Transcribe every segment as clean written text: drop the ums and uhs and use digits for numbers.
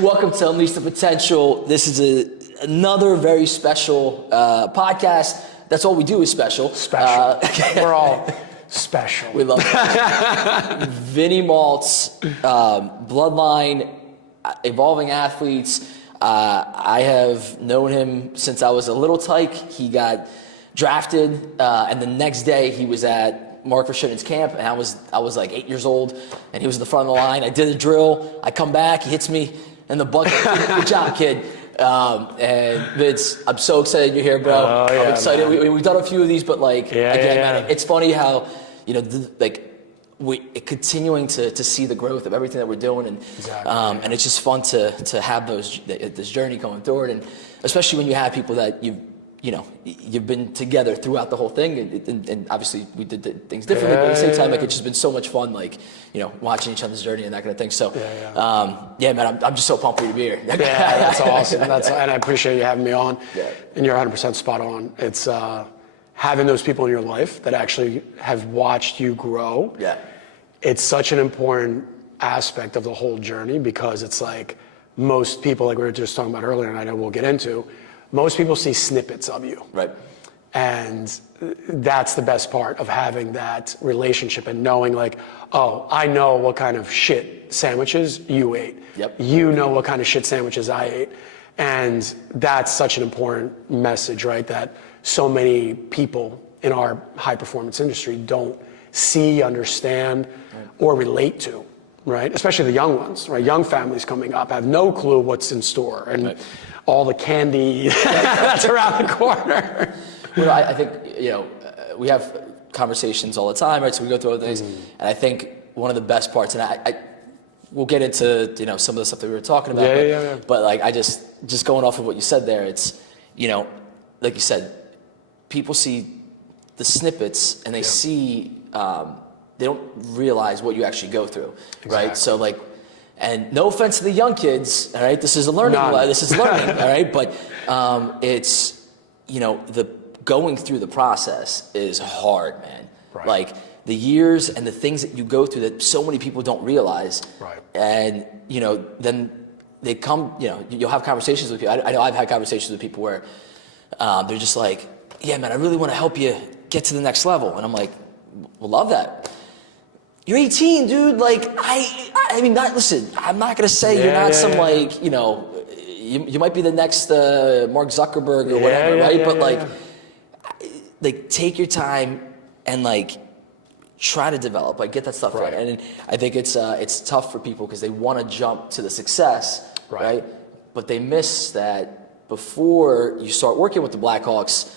Welcome to Unleash the Potential. This is another very special podcast. That's all we do is special. Special. We're all special. We love it. Vinny Malts, Bloodline, Evolving Athletes. I have known him since I was a little tyke. He got drafted, and the next day he was at Mark Verschuren's camp, and I was like 8 years old, and he was in the front of the line. I did a drill. I come back. He hits me in the bucket. Good job, kid. And Vince, I'm so excited you're here, bro. Oh, yeah, I'm excited. We've done a few of these, but man, it's funny how, we're continuing to see the growth of everything that we're doing, and exactly. And it's just fun to have this journey going forward, and especially when you have people that you've been together throughout the whole thing, and obviously we did things differently, but at the same time, it's just been so much fun, watching each other's journey and that kind of thing. So, man, I'm just so pumped for you to be here. Yeah, that's awesome. And I appreciate you having me on. Yeah. And you're 100% spot on. It's having those people in your life that actually have watched you grow. Yeah. It's such an important aspect of the whole journey, because it's like most people, like we were just talking about earlier, and I know we'll get into, most people see snippets of you. Right. And that's the best part of having that relationship and knowing I know what kind of shit sandwiches you ate. Yep. You know what kind of shit sandwiches I ate. And that's such an important message, right? That so many people in our high performance industry don't see, understand, or relate to, right? Especially the young ones, right? Young families coming up have no clue what's in store. And all the candy that's around the corner. Well, I think, we have conversations all the time, right? So we go through other things. And I think one of the best parts, and we'll get into, some of the stuff that we were talking about. But I just going off of what you said there, it's, like you said, people see the snippets and they see, they don't realize what you actually go through, right? So and no offense to the young kids, all right? This is a learning, all right? But it's, the going through the process is hard, man. Right. The years and the things that you go through that so many people don't realize. Right. And, then they come, you'll have conversations with people. I know I've had conversations with people where they're just like, yeah, man, I really want to help you get to the next level. And I'm like, well, love that. You're 18, dude. I mean, listen, I'm not going to say you're not some you might be the next Mark Zuckerberg or whatever, right? But take your time and try to develop, get that stuff right. And I think it's tough for people because they want to jump to the success, right? But they miss that before you start working with the Blackhawks.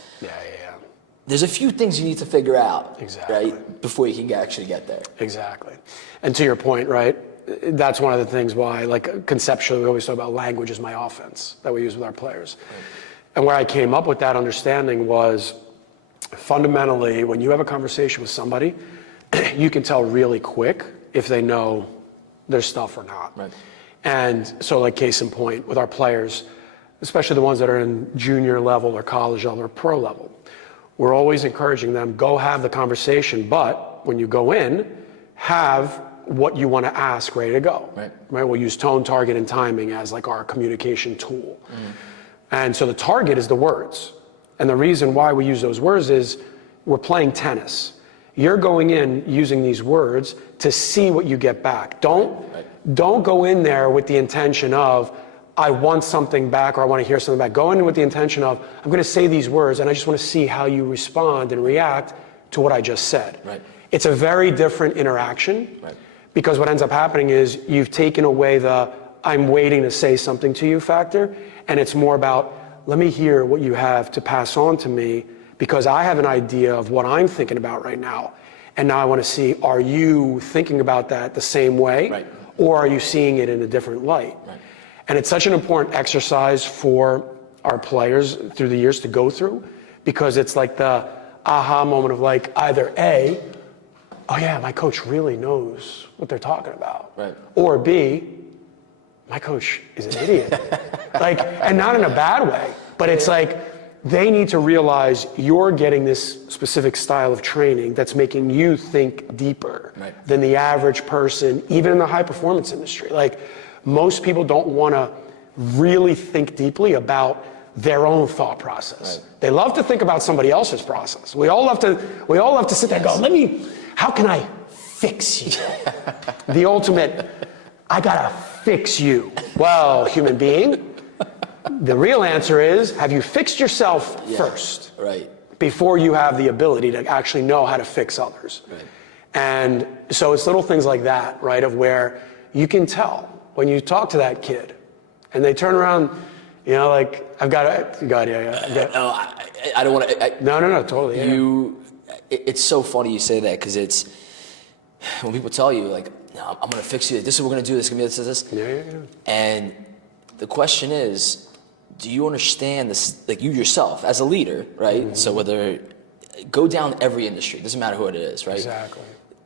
There's a few things you need to figure out, right, before you can actually get there. Exactly. And to your point, right, that's one of the things why, conceptually, we always talk about language is my offense that we use with our players. Right. And where I came up with that understanding was fundamentally, when you have a conversation with somebody, you can tell really quick if they know their stuff or not. Right. And so, case in point, with our players, especially the ones that are in junior level or college level or pro level, we're always encouraging them, go have the conversation, but when you go in, have what you want to ask ready to go. Right? We'll use tone, target, and timing as our communication tool. And so the target is the words. And the reason why we use those words is we're playing tennis. You're going in using these words to see what you get back. Don't go in there with the intention of, I want something back or I want to hear something back. Go in with the intention of, I'm going to say these words and I just want to see how you respond and react to what I just said. Right. It's a very different interaction because what ends up happening is you've taken away the I'm waiting to say something to you factor, and it's more about let me hear what you have to pass on to me because I have an idea of what I'm thinking about right now. And now I want to see, are you thinking about that the same way or are you seeing it in a different light? And it's such an important exercise for our players through the years to go through because it's the aha moment of either A, oh yeah, my coach really knows what they're talking about. Right. Or B, my coach is an idiot. And not in a bad way, but it's they need to realize you're getting this specific style of training that's making you think deeper than the average person, even in the high performance industry. Most people don't want to really think deeply about their own thought process. Right. They love to think about somebody else's process. We all love to sit there and go, how can I fix you? The ultimate, I gotta fix you. Well, human being, the real answer is, have you fixed yourself first? Right. Before you have the ability to actually know how to fix others. Right. And so it's little things like that, right, of where you can tell when you talk to that kid and they turn around, you know, like, I don't want to. No, totally. It's so funny you say that, because it's, when people tell you, like, no, I'm going to fix you, this is what we're going to do, this is going to be this. Yeah. And the question is, do you understand this, like, you yourself as a leader, right? Mm-hmm. So whether, go down every industry, doesn't matter who it is, right? Exactly.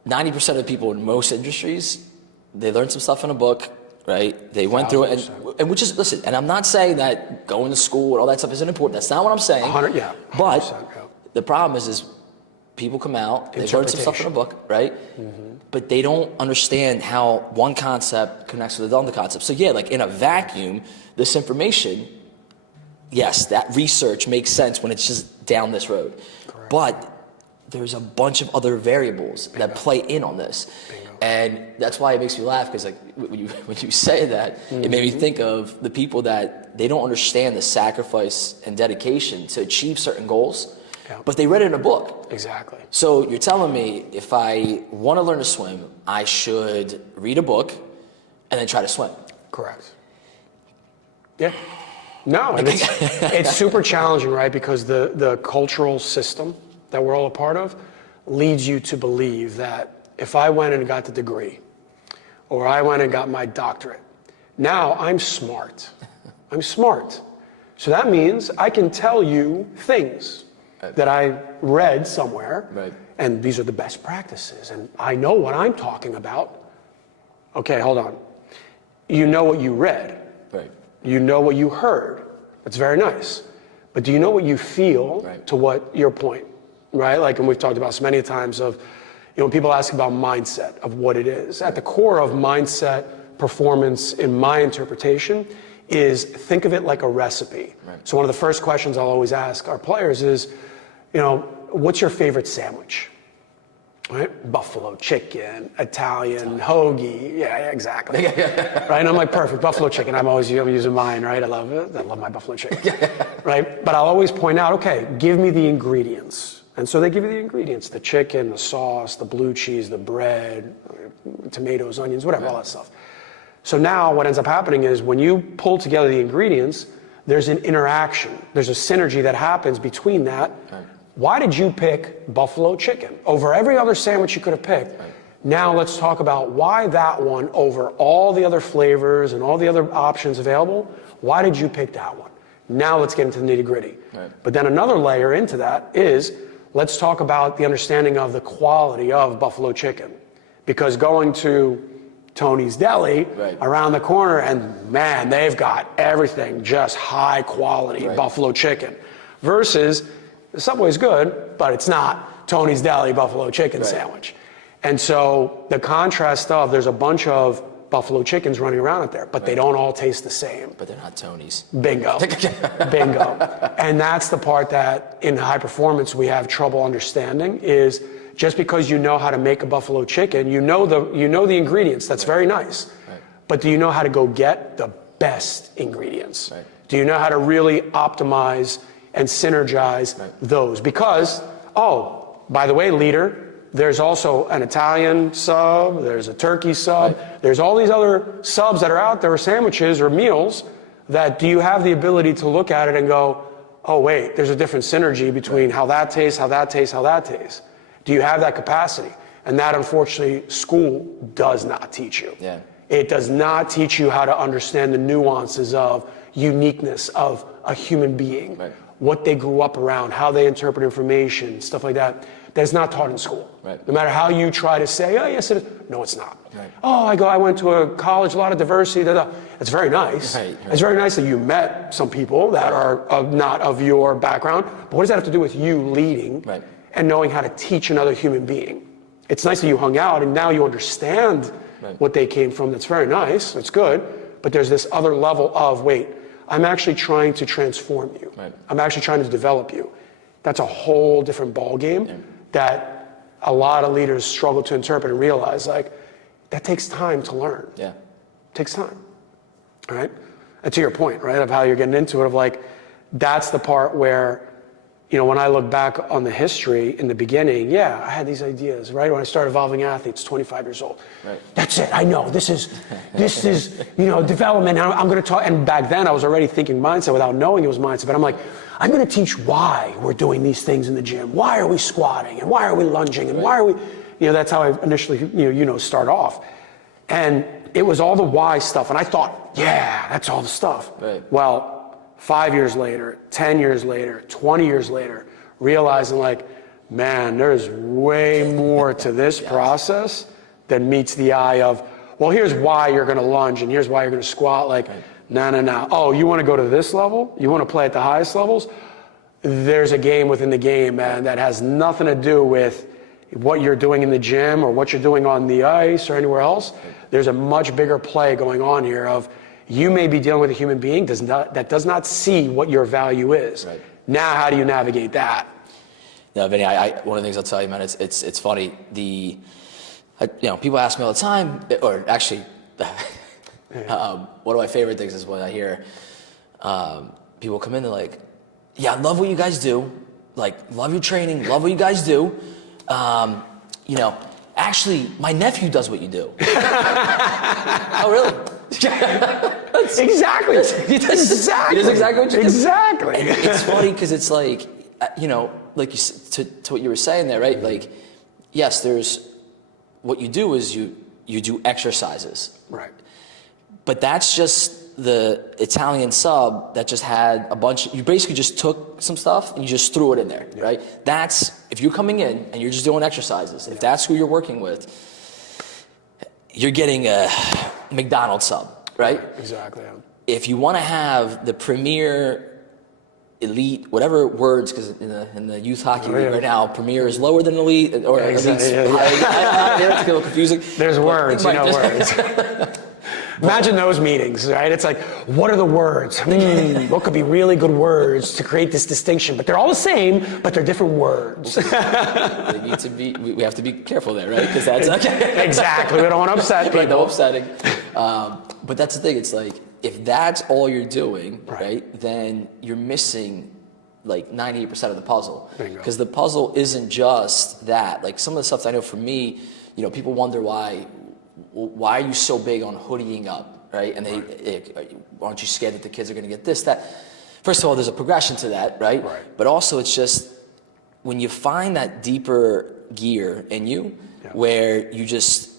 90% of the people in most industries, they learned some stuff in a book, right? They went through it, and which is, listen, and I'm not saying that going to school and all that stuff isn't important. That's not what I'm saying. 100%, but the problem is people come out, they learn some stuff in a book, right? Mm-hmm. But they don't understand how one concept connects with another concept. So yeah, like in a vacuum, this information, yes, that research makes sense when it's just down this road. Correct. But there's a bunch of other variables that play in on this. And that's why it makes me laugh, because like when you say that, it made me think of the people that they don't understand the sacrifice and dedication to achieve certain goals, but they read it in a book. Exactly. So you're telling me if I want to learn to swim, I should read a book and then try to swim. Correct. Yeah. No, and it's super challenging, right? Because the cultural system that we're all a part of leads you to believe that if I went and got the degree, or I went and got my doctorate, now I'm smart. I'm smart. So that means I can tell you things that I read somewhere, and these are the best practices, and I know what I'm talking about. Okay, hold on. You know what you read. Right. You know what you heard. That's very nice. But do you know what you feel to what your point, right? Like, and we've talked about so many times of, you know, when people ask about mindset, of what it is. At the core of mindset performance, in my interpretation, is think of it like a recipe. Right. So one of the first questions I'll always ask our players is, you know, what's your favorite sandwich? Right? Buffalo chicken, Italian, hoagie. Yeah, exactly. Right? And I'm like, perfect, buffalo chicken. I'm using mine, right? I love it. I love my buffalo chicken. Right? But I'll always point out, okay, give me the ingredients. And so they give you the ingredients, the chicken, the sauce, the blue cheese, the bread, tomatoes, onions, whatever, all that stuff. So now what ends up happening is when you pull together the ingredients, there's an interaction. There's a synergy that happens between that. Why did you pick buffalo chicken over every other sandwich you could have picked? Now let's talk about why that one over all the other flavors and all the other options available. Why did you pick that one? Now let's get into the nitty-gritty. But then another layer into that is, let's talk about the understanding of the quality of buffalo chicken. Because going to Tony's Deli around the corner, and man, they've got everything, just high quality buffalo chicken. Versus, the Subway's good, but it's not Tony's Deli buffalo chicken sandwich. And so the contrast of, there's a bunch of buffalo chickens running around out there, but they don't all taste the same. But they're not Tony's. Bingo. Bingo. And that's the part that in high performance we have trouble understanding, is just because you know how to make a buffalo chicken, you know the ingredients, that's very nice. But do you know how to go get the best ingredients? Do you know how to really optimize and synergize those? Because, oh, by the way, leader, there's also an Italian sub, there's a turkey sub, there's all these other subs that are out there, or sandwiches or meals, that do you have the ability to look at it and go, oh wait, there's a different synergy between how that tastes, how that tastes, how that tastes. Do you have that capacity? And that, unfortunately, school does not teach you. It does not teach you how to understand the nuances of uniqueness of a human being, what they grew up around, how they interpret information, stuff like that. That's not taught in school. No matter how you try to say, oh, yes, it is. No, it's not. Oh, I went to a college, a lot of diversity. It's very nice. It's very nice that you met some people that are not of your background. But what does that have to do with you leading and knowing how to teach another human being? It's nice that you hung out and now you understand what they came from. That's very nice. That's good. but there's this other level of, wait, I'm actually trying to transform you. Right. I'm actually trying to develop you. That's a whole different ballgame that a lot of leaders struggle to interpret and realize, like, that takes time to learn. Yeah. It takes time, right? And to your point, right, of how you're getting into it, of like, that's the part where, you know, when I look back on the history in the beginning, yeah, I had these ideas, right? When I started evolving athletes, 25 years old. Right. That's it, I know, this is, you know, development, I'm gonna talk, and back then I was already thinking mindset without knowing it was mindset, but I'm like, I'm gonna teach why we're doing these things in the gym. Why are we squatting, and why are we lunging, and why are we, you know, that's how I initially, start off. And it was all the why stuff, and I thought, yeah, that's all the stuff. Right. Well, 5 years later, 10 years later, 20 years later, realizing like, man, there's way more to this process than meets the eye of, well, here's why you're gonna lunge and here's why you're gonna squat. Like, no. Oh, you wanna go to this level? You wanna play at the highest levels? There's a game within the game, man, that has nothing to do with what you're doing in the gym or what you're doing on the ice or anywhere else. There's a much bigger play going on here of, you may be dealing with a human being that does not see what your value is. Right. Now, how do you navigate that? No, Vinny, one of the things I'll tell you, man, it's funny. People ask me all the time, or actually, one of my favorite things is when I hear people come in, they're like, yeah, I love what you guys do. Like, love your training, love what you guys do. Actually, my nephew does what you do. Oh, really? Exactly. He does exactly what you do. Exactly. And it's funny because it's like, like you to what you were saying there, right? Like, yes, there's what you do is you do exercises, right? But that's just the Italian sub that just had a bunch. You basically just took some stuff and you just threw it in there, right? That's if you're coming in and you're just doing exercises. If that's who you're working with, you're getting a McDonald's sub, right? Exactly. If you want to have the premier, elite, whatever words, because in the youth hockey league right now, premier is lower than elite, or elite's higher. It's a little confusing. There's words, words. Imagine those meetings, right? It's like, what are the words? What could be really good words to create this distinction? But they're all the same, but they're different words. They need to be. We have to be careful there, right? Because that's exactly. We don't want to upset people. Right, no upsetting. But that's the thing. It's like if that's all you're doing, right? Then you're missing like 98% of the puzzle. Because the puzzle isn't just that. Like some of the stuff that I know for me, people wonder why are you so big on hoodieing up, right? And aren't you scared that the kids are going to get this, that? First of all, there's a progression to that, right? But also it's just when you find that deeper gear in you where you just,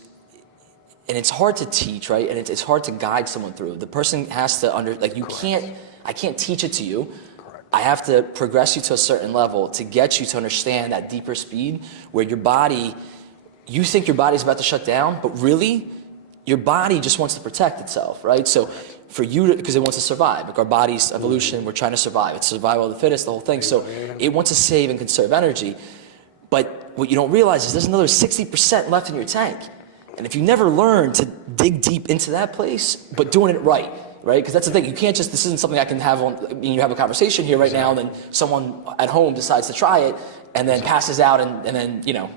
and it's hard to teach, right? And it's hard to guide someone through. The person has to I can't teach it to you. I have to progress you to a certain level to get you to understand that deeper speed where your body, you think your body's about to shut down, but really, your body just wants to protect itself, right? So for you to, because it wants to survive, like our body's evolution, we're trying to survive. It's survival of the fittest, the whole thing. So it wants to save and conserve energy. But what you don't realize is there's another 60% left in your tank. And if you never learn to dig deep into that place, but doing it right? Because that's the thing. You can't just, this isn't something I can have you have a conversation here right now, and then someone at home decides to try it, and then passes out, and then,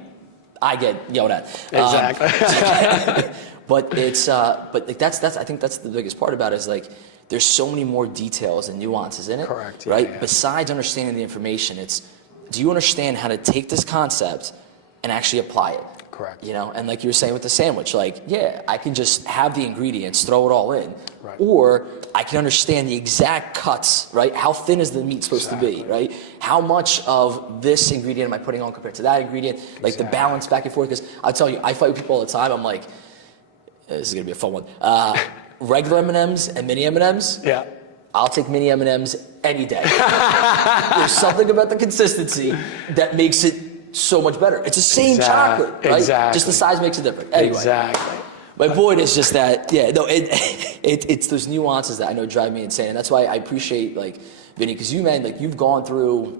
I get yelled at. Exactly. But it's that's I think that's the biggest part about it is like there's so many more details and nuances in it. Correct. Right? Yeah. Besides understanding the information, it's do you understand how to take this concept and actually apply it? Correct. And like you were saying with the sandwich, like, yeah, I can just have the ingredients, throw it all in. Right. Or I can understand the exact cuts, right? How thin is the meat supposed to be, right? How much of this ingredient am I putting on compared to that ingredient? Like the balance back and forth. Because I'll tell you, I fight with people all the time. I'm like, this is going to be a fun one. Regular M&Ms and mini M&Ms. Yeah. I'll take mini M&Ms any day. There's something about the consistency that makes it so much better. It's the same chocolate, right? Exactly. Just the size makes it different. Anyway, exactly. My point is just that, it's those nuances that I know drive me insane, and that's why I appreciate Vinny, because you've gone through,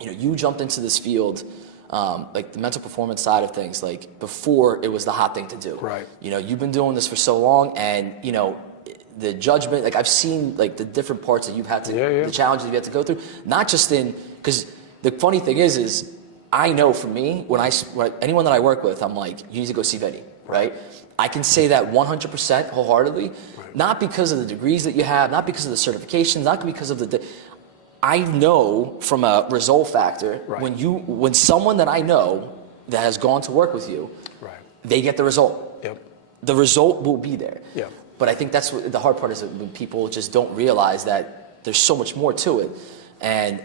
you jumped into this field, like the mental performance side of things, like before it was the hot thing to do. Right. You've been doing this for so long, and the judgment. Like I've seen like the different parts that you've had to, the challenges you've had to go through. Not just because the funny thing is I know for me when anyone that I work with, I'm like, you need to go see Vinny, right? I can say that 100% wholeheartedly, not because of the degrees that you have, not because of the certifications, not because of I know from a result factor when someone that I know that has gone to work with you, they get the result. The result will be there. But I think that's what the hard part is, that when people just don't realize that there's so much more to it. And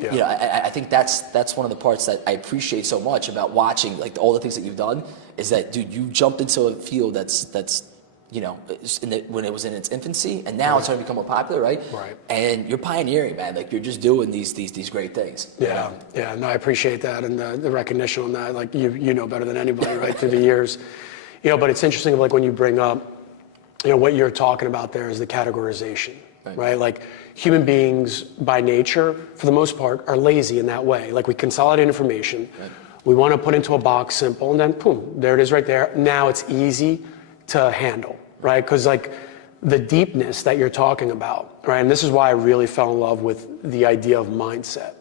you know, I think that's one of the parts that I appreciate so much about watching like all the things that you've done is that, dude, you jumped into a field that's you know, when it was in its infancy, and now it's starting to become more popular, right? And you're pioneering, man. Like you're just doing these great things. No, I appreciate that, and the recognition on that. Like you know better than anybody, right? Through the years, you know. But it's interesting, like when you bring up, you know, what you're talking about there is the categorization, right? Like human beings by nature, for the most part, are lazy in that way. Like we consolidate information, we want to put into a box, simple, and then boom, there it is, right there. Now it's easy to handle, right? Because like the deepness that you're talking about, right? And this is why I really fell in love with the idea of mindset,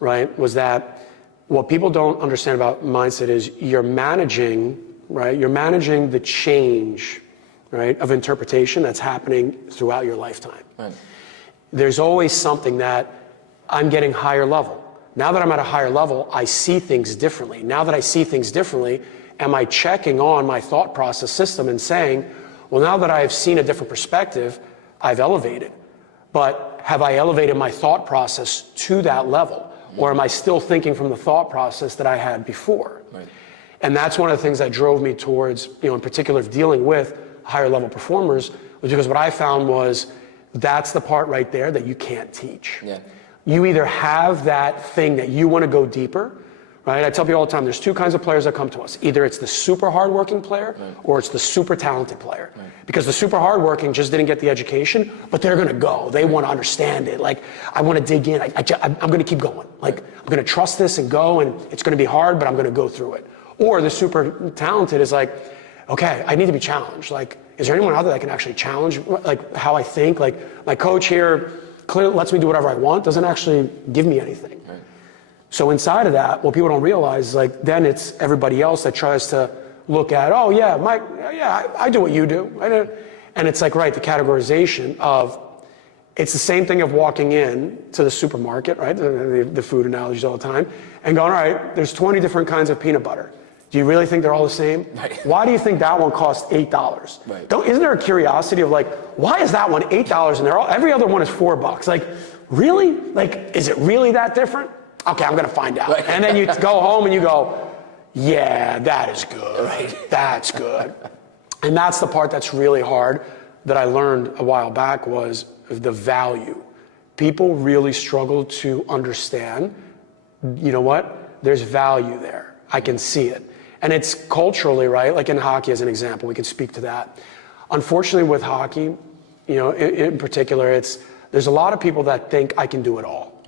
right? Was that what people don't understand about mindset is you're managing, right? You're managing the change, right, of interpretation that's happening throughout your lifetime. There's always something that I'm getting higher level. Now that I'm at a higher level, I see things differently. Now that I see things differently, am I checking on my thought process system and saying, well, now that I've seen a different perspective, I've elevated. But have I elevated my thought process to that level? Or am I still thinking from the thought process that I had before? And that's one of the things that drove me towards, you know, in particular dealing with higher level performers, was because what I found was that's the part right there that you can't teach. You either have that thing that you want to go deeper, right? I tell people all the time, there's two kinds of players that come to us. Either it's the super hardworking player or it's the super talented player. Because the super hardworking just didn't get the education, but they're going to go. They want to understand it. Like, I want to dig in. I'm going to keep going. Like, I'm going to trust this and go, and it's going to be hard, but I'm going to go through it. Or the super talented is like, okay, I need to be challenged. Like, is there anyone out there that can actually challenge like how I think? Like, my coach here clearly lets me do whatever I want, doesn't actually give me anything. So inside of that, what people don't realize is like then it's everybody else that tries to look at, oh yeah, I do what you do. And it's like, right, the categorization of, it's the same thing of walking in to the supermarket, right? The food analogies all the time, and going, all right, there's 20 different kinds of peanut butter. Do you really think they're all the same? Why do you think that one costs $8? Isn't there a curiosity of like, why is that one $8 and every other one is $4? Like, really? Like, is it really that different? Okay, I'm gonna find out. And then you go home and you go, yeah, that is good. That's good. And that's the part that's really hard that I learned a while back was the value. People really struggle to understand, you know what? There's value there. I can see it. And it's culturally, right? Like in hockey as an example, we can speak to that. Unfortunately with hockey, you know, in particular, there's a lot of people that think I can do it all.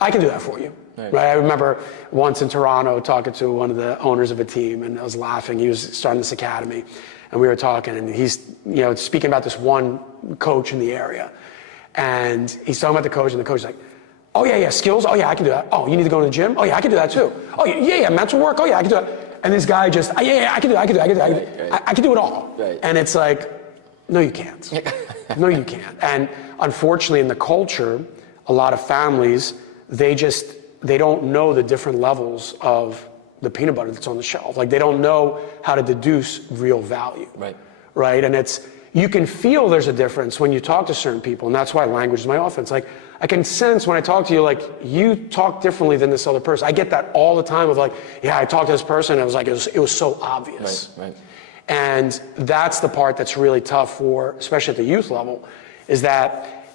I can do that for you. Right. I remember once in Toronto talking to one of the owners of a team, and I was laughing. He was starting this academy, and we were talking, and he's, you know, speaking about this one coach in the area, and he's talking about the coach, and the coach's like, oh yeah, skills, oh yeah, I can do that. Oh, you need to go to the gym? Oh yeah, I can do that too. Oh yeah, mental work, oh yeah, I can do that. And this guy just, yeah, I can do it, I can do it all. And it's like, no, you can't. No, you can't. And unfortunately, in the culture, a lot of families, they don't know the different levels of the peanut butter that's on the shelf. Like they don't know how to deduce real value. Right? And you can feel there's a difference when you talk to certain people, and that's why language is my offense. Like I can sense when I talk to you, like you talk differently than this other person. I get that all the time of like, yeah, I talked to this person, and it was like, it was so obvious. And that's the part that's really tough for, especially at the youth level, is that,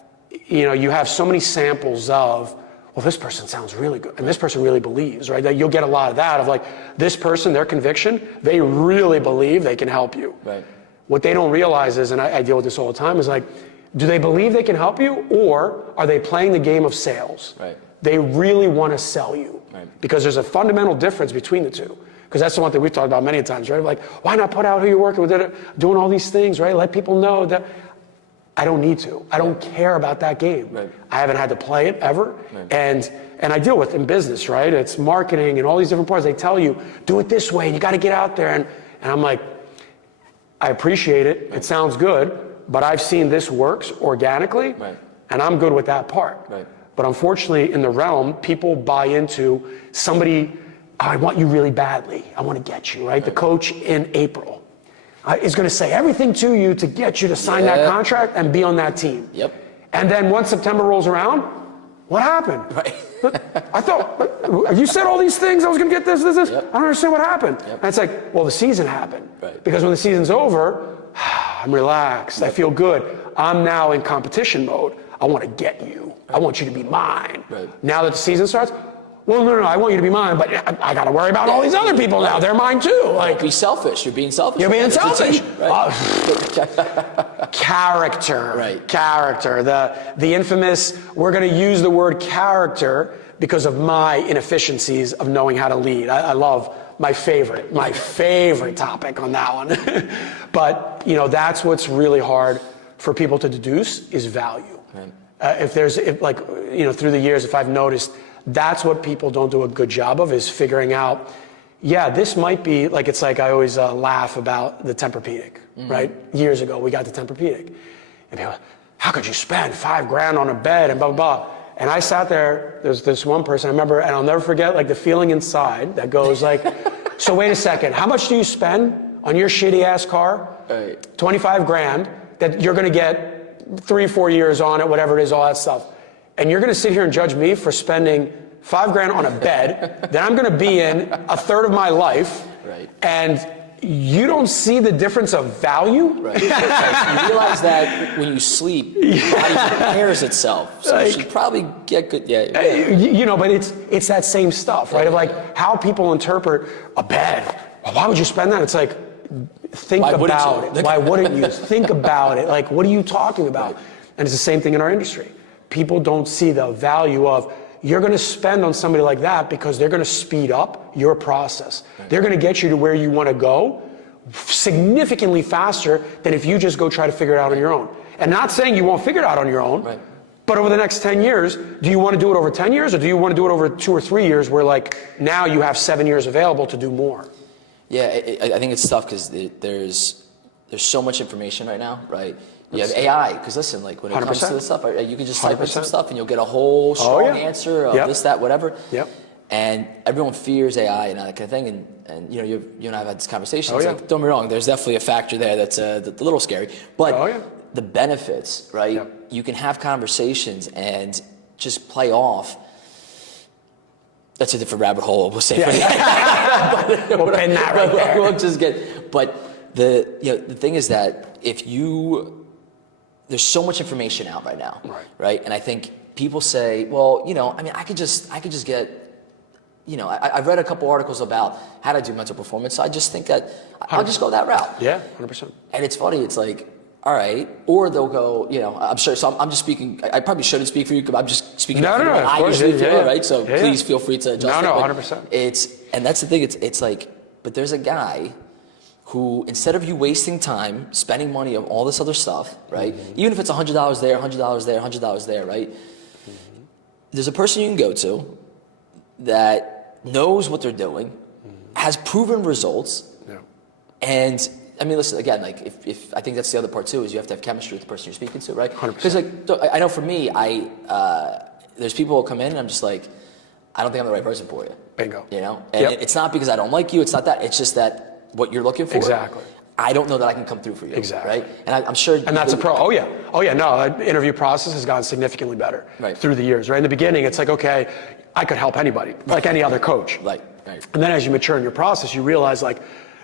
you know, you have so many samples of, well, this person sounds really good, and this person really believes, right? That you'll get a lot of that of like, this person, their conviction, they really believe they can help you. What they don't realize is, and I deal with this all the time, is like, do they believe they can help you, or are they playing the game of sales? They really want to sell you. Because there's a fundamental difference between the two. Because that's the one thing we've talked about many times, right? Like, why not put out who you're working with, doing all these things, right? Let people know that I don't need to. I don't care about that game. Right. I haven't had to play it ever. Right. And I deal with in business, right? It's marketing and all these different parts. They tell you, do it this way, and you got to get out there. And I'm like, I appreciate it. Right. It sounds good, but I've seen this works organically, right. and I'm good with that part. Right. But unfortunately, in the realm, people buy into somebody, I want you really badly. I want to get you, right? The coach in April is going to say everything to you to get you to sign that contract and be on that team. Yep. And then once September rolls around, what happened? Right. I thought, you said all these things, I was going to get this. Yep. I don't understand what happened. Yep. And it's like, well, the season happened. Right. Because when the season's over, I'm relaxed. I feel good. I'm now in competition mode. I want to get you. I want you to be mine. Right. Now that the season starts, well, no, I want you to be mine, but I got to worry about all these other people now. They're mine too. Like, be selfish. You're being selfish. You're being selfish. Right. Character. Right. Character. The infamous, we're going to use the word character because of my inefficiencies of knowing how to lead. I love my favorite topic on that one. But, that's what's really hard for people to deduce is value. Right. Through the years, if I've noticed, that's what people don't do a good job of is figuring out, this might be, it's like I always laugh about the Tempur-Pedic, right? Years ago, we got the Tempur-Pedic. And people, how could you spend $5,000 on a bed and blah, blah, blah. And I sat there's this one person, I remember, and I'll never forget, the feeling inside that goes so wait a second, how much do you spend on your shitty ass car? Right. $25,000 that you're going to get 3-4 years on it, whatever it is, all that stuff. And you're going to sit here and judge me for spending $5,000 on a bed that I'm going to be in a third of my life, right. And you don't see the difference of value? Right. You realize that when you sleep, your body repairs itself. So you should probably get good. Yeah. But it's that same stuff, right? Of how people interpret a bed. Well, why would you spend that? It's like, think about it. Why wouldn't you? Think about it. What are you talking about? Right. And it's the same thing in our industry. People don't see the value of, you're going to spend on somebody like that because they're going to speed up your process. Right. They're going to get you to where you want to go significantly faster than if you just go try to figure it out on your own. And not saying you won't figure it out on your own, right. But over the next 10 years, do you want to do it over 10 years or do you want to do it over 2 or 3 years where now you have 7 years available to do more? Yeah, I think it's tough because there's so much information right now, right? You have AI, because listen, when it 100%. Comes to this stuff, you can just type in 100%. some stuff and you'll get a whole strong answer of this, that, whatever. Yep. And everyone fears AI and that kind of thing. And you and I have had this conversation. Don't get me wrong, there's definitely a factor there that's a little scary. But the benefits, right? Yep. You can have conversations and just play off. That's a different rabbit hole, we'll say. Yeah. We'll pin that right there. We'll just but the thing is that there's so much information out right now, right? And I think people say, well, I could just get, I've read a couple articles about how to do mental performance, so I just think that I'll just go that route. Yeah, 100%. And it's funny, it's all right, or they'll go, I'm sure, so I'm just speaking, I probably shouldn't speak for you, because I'm just speaking for what I usually feel, right? So please feel free to adjust. No, 100%. And that's the thing, it's but there's a guy who, instead of you wasting time spending money on all this other stuff, right? Mm-hmm. Even if it's $100 there, $100 there, $100 there, right? Mm-hmm. There's a person you can go to that knows what they're doing, has proven results, and listen, again, if I think that's the other part too, is you have to have chemistry with the person you're speaking to, right? 100%. Because I know for me, there's people who come in and I'm just I don't think I'm the right person for you. Bingo. And it's not because I don't like you, it's not that, it's just that what you're looking for. Exactly. I don't know that I can come through for you. Exactly. Right? And I'm sure. And that's a pro. Oh yeah. No, the interview process has gotten significantly better through the years, right? In the beginning, it's okay, I could help anybody, like any other coach. Right. And then as you mature in your process, you realize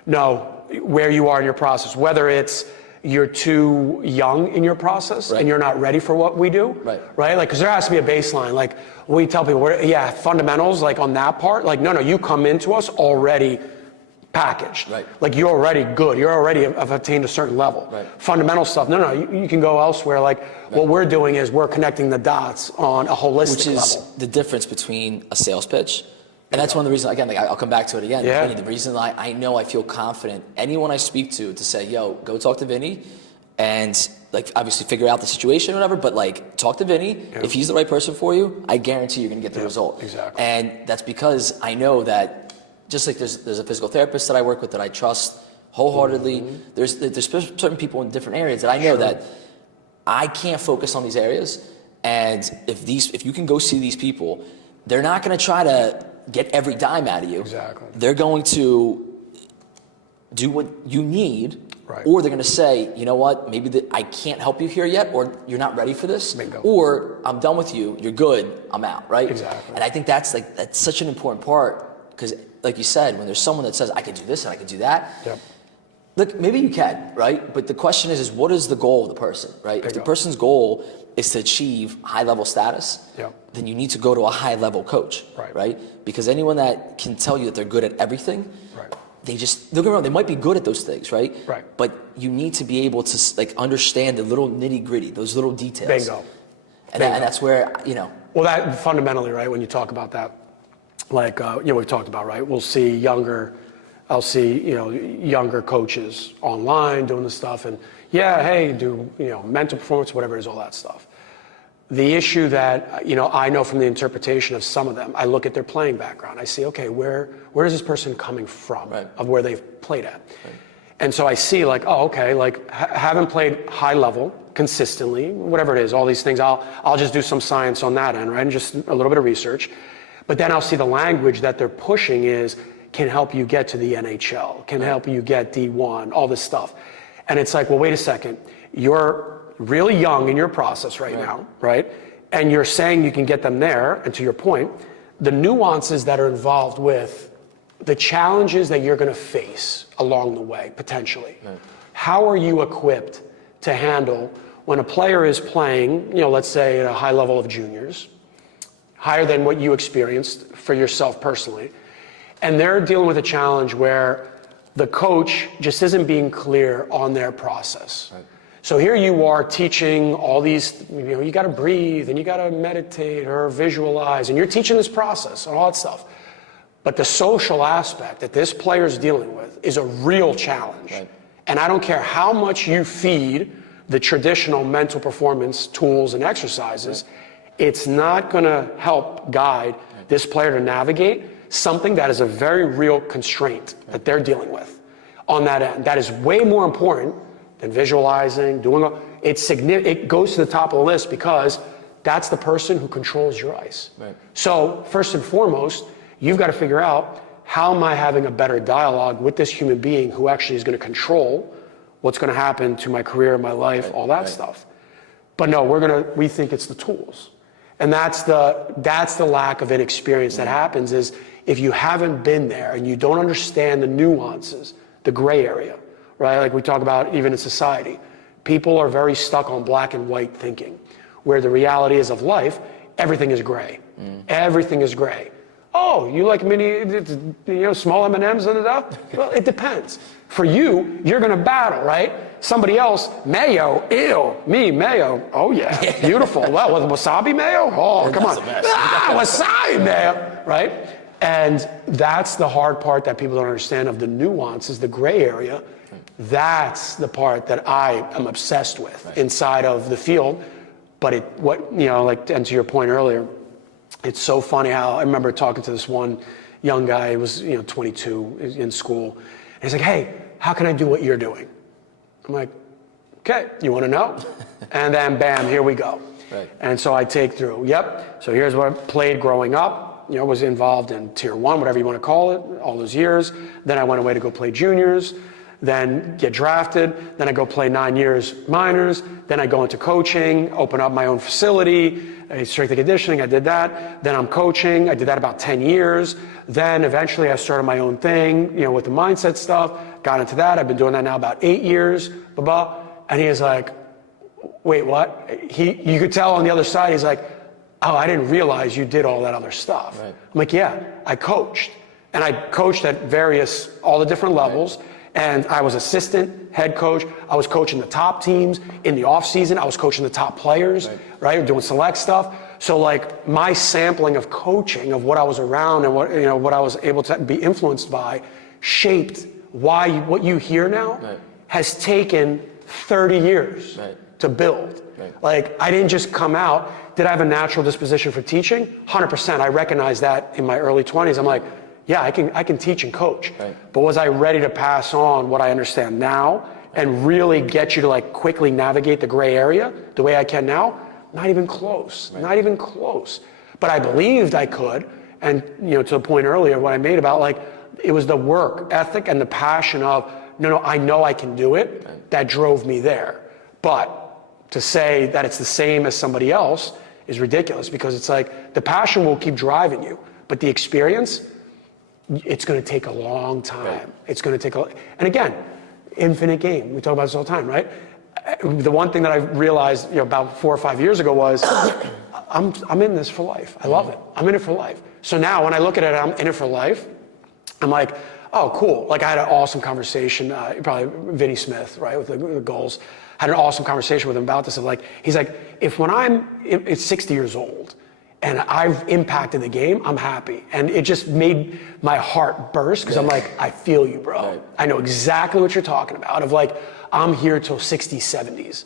no, where you are in your process, whether it's you're too young in your process and you're not ready for what we do, right? Because there has to be a baseline. We tell people, fundamentals, on that part, no, you come into us already packaged. Right. You're already good. You're already have attained a certain level. Right. Fundamental stuff. No, you can go elsewhere. What we're doing is we're connecting the dots on a holistic level. Which is the difference between a sales pitch. And that's one of the reasons, again, I'll come back to it again. Yeah. The reason I know I feel confident, anyone I speak to say, yo, go talk to Vinny, and like obviously figure out the situation or whatever, but like talk to Vinny. Yeah. If he's the right person for you, I guarantee you're going to get the result. Exactly. And that's because I know that just like there's a physical therapist that I work with that I trust wholeheartedly. There's certain people in different areas that I know that I can't focus on these areas. And if you can go see these people, they're not going to try to get every dime out of you. Exactly. They're going to do what you need. Right. Or they're going to say, you know what, maybe I can't help you here yet, or you're not ready for this. Bingo. Or I'm done with you, you're good, I'm out, right? Exactly. And I think that's such an important part, because like you said, when there's someone that says, I could do this and I could do that, Yep. look, maybe you can, right? But the question is what is the goal of the person, right? If the person's goal is to achieve high-level status, then you need to go to a high-level coach, right? Because anyone that can tell you that they're good at everything, don't get me wrong, they might be good at those things, right? But you need to be able to like understand the little nitty-gritty, those little details. Bingo. And that's where, you know. Well, that fundamentally, right, when you talk about that, like, we've talked about, right, I'll see, younger coaches online doing this stuff, and hey, do, mental performance, whatever it is, all that stuff. The issue that, I know from the interpretation of some of them, I look at their playing background. I see, okay, where is this person coming from of where they've played at? And so I see like, oh, okay, like haven't played high level consistently, whatever it is, all these things. I'll just do some science on that end, right? And just a little bit of research. But then I'll see the language that they're pushing can help you get to the NHL, can help you get D1, all this stuff. And it's like, well, wait a second. You're really young in your process right now, right? And you're saying you can get them there, and to your point, the nuances that are involved with the challenges that you're going to face along the way, potentially. How are you equipped to handle when a player is playing, let's say at a high level of juniors, higher than what you experienced for yourself personally, and they're dealing with a challenge where the coach just isn't being clear on their process. So here you are teaching all these, you got to breathe and you got to meditate or visualize, and you're teaching this process and all that stuff. But the social aspect that this player is dealing with is a real challenge. And I don't care how much you feed the traditional mental performance tools and exercises, it's not going to help guide this player to navigate something that is a very real constraint that they're dealing with on that end. That is way more important than visualizing, it goes to the top of the list because that's the person who controls your ice. So first and foremost, you've got to figure out, how am I having a better dialogue with this human being who actually is going to control what's going to happen to my career, my life, all that stuff. But no, we think it's the tools. And that's the lack of inexperience that happens, is if you haven't been there and you don't understand the nuances, the gray area, right? Like we talk about even in society, people are very stuck on black and white thinking, where the reality is of life, everything is gray. Everything is gray. Oh, you like small M&Ms and stuff? Well, it depends. For you, you're going to battle, right? Somebody else, mayo, ew. Me, mayo. Oh yeah, beautiful. Well, with wasabi mayo? Oh, come on. Wasabi mayo, right? And that's the hard part that people don't understand of the nuances, the gray area. That's the part that I am obsessed with inside of the field. But and to your point earlier, it's so funny how I remember talking to this one young guy, he was 22 in school, and he's like, hey, how can I do what you're doing? I'm like, okay, you want to know? And then bam, here we go. And so I take through, so here's what I played growing up, was involved in tier 1, whatever you want to call it, all those years. Then I went away to go play juniors, then get drafted, then I go play 9 years minors, then I go into coaching, open up my own facility, strength and conditioning, I did that. Then I'm coaching, I did that about 10 years. Then eventually I started my own thing, with the mindset stuff, got into that. I've been doing that now about 8 years, And he was like, wait, what? You could tell on the other side, he's like, oh, I didn't realize you did all that other stuff. I'm like, yeah, I coached. And I coached at all the different levels. And I was assistant, head coach. I was coaching the top teams in the off season. I was coaching the top players, doing select stuff. So like my sampling of coaching, of what I was around and what I was able to be influenced by, shaped what you hear now has taken 30 years to build. Like, I didn't just come out. Did I have a natural disposition for teaching? 100%. I recognized that in my early 20s. I'm like, yeah, I can teach and coach. But was I ready to pass on what I understand now and really get you to like quickly navigate the gray area the way I can now? Not even close. Not even close. But I believed I could. And, you know, to the point earlier, what I made about like, it was the work ethic and the passion of, no, I know I can do it, that drove me there. But to say that it's the same as somebody else is ridiculous, because it's like the passion will keep driving you, but the experience, it's going to take a long time. It's going to take and again, infinite game. We talk about this all the time, right? The one thing that I realized, you know, about 4 or 5 years ago was, I'm in this for life. I love it. I'm in it for life. So now when I look at it, I'm in it for life. I'm like, oh, cool. Like, I had an awesome conversation, probably Vinny Smith, right, with the goals. Had an awesome conversation with him about this. Of like, he's like, if when I'm 60 years old and I've impacted the game, I'm happy. And it just made my heart burst, because I'm like, I feel you, bro. I know exactly what you're talking about, of like, I'm here till 60s, 70s.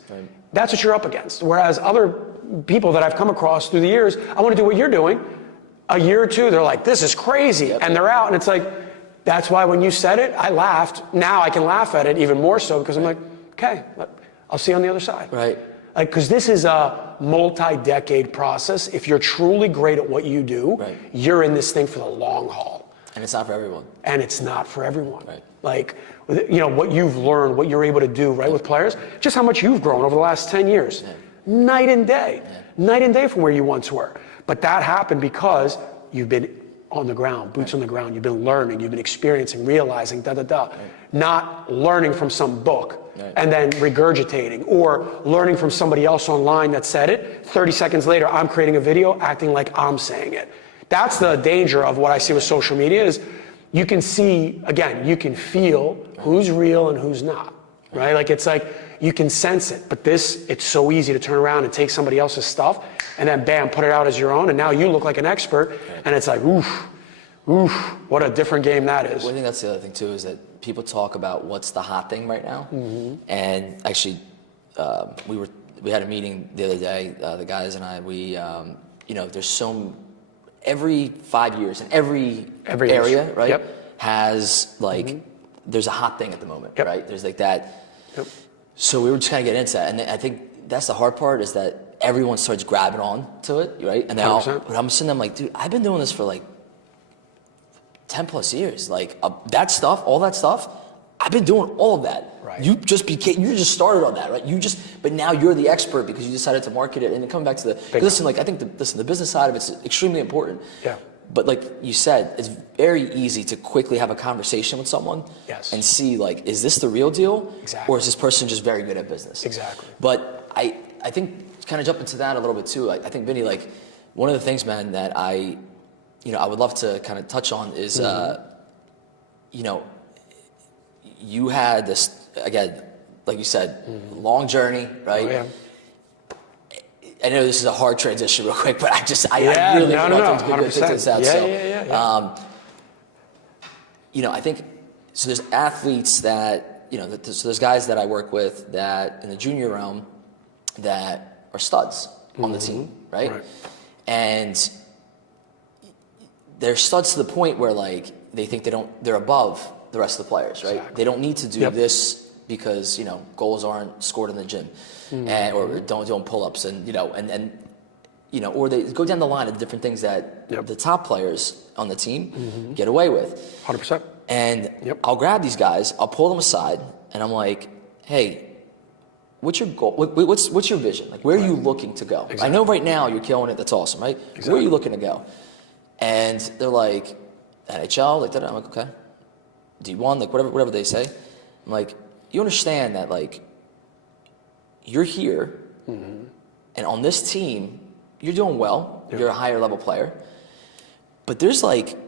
That's what you're up against. Whereas other people that I've come across through the years, I want to do what you're doing. A year or two, they're like, this is crazy. And they're out. And it's like, that's why when you said it, I laughed. Now I can laugh at it even more so, because I'm like, okay, I'll see you on the other side. Like, because this is a multi-decade process. If you're truly great at what you do, you're in this thing for the long haul. And it's not for everyone. And it's not for everyone. Like, you know, what you've learned, what you're able to do, right, with players, just how much you've grown over the last 10 years. Night and day. Night and day from where you once were. But that happened because you've been on the ground, boots on the ground. You've been learning, you've been experiencing, realizing, not learning from some book and then regurgitating, or learning from somebody else online that said it. 30 seconds later, I'm creating a video acting like I'm saying it. That's the danger of what I see with social media, is you can see, again, you can feel who's real and who's not, right? Like, it's like, you can sense it, but it's so easy to turn around and take somebody else's stuff and then bam, put it out as your own, and now you look like an expert, and it's like, oof, what a different game that is. Well, I think that's the other thing too, is that people talk about what's the hot thing right now, and actually, we had a meeting the other day, the guys and I, you know, there's every 5 years in every area, right, has like, there's a hot thing at the moment, right? There's like that. So we were just kind of getting into that, and I think that's the hard part, is that everyone starts grabbing on to it, right? And now I'm sitting there, I'm like, dude, I've been doing this for like 10 plus years. Like, that stuff, all that stuff, I've been doing all of that. You just started on that, right? But now you're the expert because you decided to market it. And coming back to listen, like, I think the business side of it's extremely important. But like you said, it's very easy to quickly have a conversation with someone and see, like, is this the real deal? Or is this person just very good at business? But I think, kind of jump into that a little bit too, I think, Vinny, like, one of the things, man, that I would love to kind of touch on is, you know, you had this, again, like you said, long journey, right? I know this is a hard transition real quick, but I really want to get this out. You know, I think, so there's athletes that, you know, so there's guys that I work with that in the junior realm that are studs on the team, right? And they're studs to the point where, like, they think they're above the rest of the players, right? They don't need to do this because, you know, goals aren't scored in the gym, or don't pull-ups, and you know, or they go down the line of different things that the top players on the team get away with. 100%. And I'll grab these guys, I'll pull them aside, and I'm like, hey, what's your goal? What's your vision? Like, where are you looking to go? I know right now you're killing it. That's awesome, right? Where are you looking to go? And they're like, NHL, like that. I'm like, okay. D1, like whatever they say. I'm like, you understand that, like, you're here, and on this team, you're doing well. You're a higher level player, but there's like,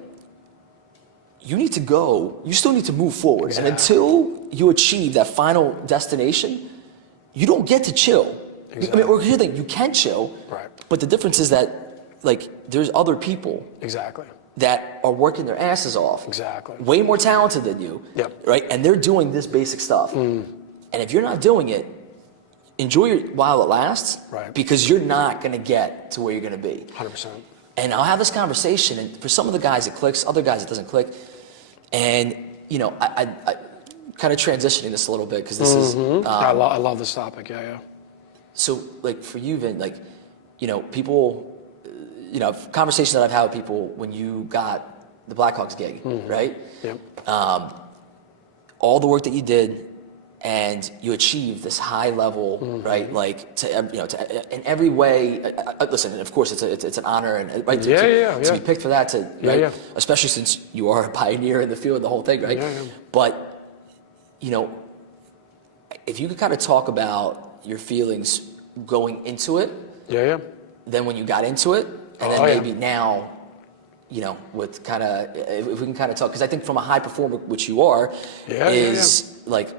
you need to go. You still need to move forward, and until you achieve that final destination, you don't get to chill. I mean, or here's the thing, you can chill, but the difference is that, like, there's other people that are working their asses off, way more talented than you, right? And they're doing this basic stuff. And if you're not doing it, enjoy it while it lasts, Right. because you're not going to get to where you're going to be. 100%. And I'll have this conversation, and for some of the guys it clicks, other guys it doesn't click. And, you know, I kind of transitioning this a little bit, because this is... I love this topic, yeah. So, like, for you, Vin, like, you know, people, you know, conversations that I've had with people when you got the Blackhawks gig, right? Yep. All the work that you did, and you achieved this high level, right? Like, in every way. Listen, of course, it's an honor, and right to be picked for that, especially since you are a pioneer in the field, the whole thing, right? Yeah. But, you know, if you could kind of talk about your feelings going into it, then when you got into it, and then maybe now, you know, with kind of, if we can kind of talk, because I think from a high performer, which you are, like,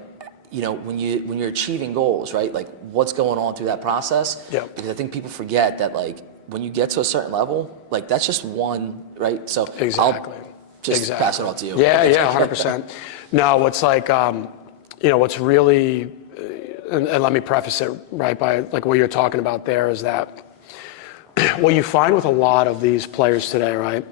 you know, when you're achieving goals, right? Like, what's going on through that process? Yeah. Because I think people forget that, like, when you get to a certain level, like, that's just one, right? So Exactly. I'll just pass it on to you. Yeah, 100%. No, what's like, you know, what's really, and let me preface it, right, by like what you're talking about there, is that what you find with a lot of these players today, right?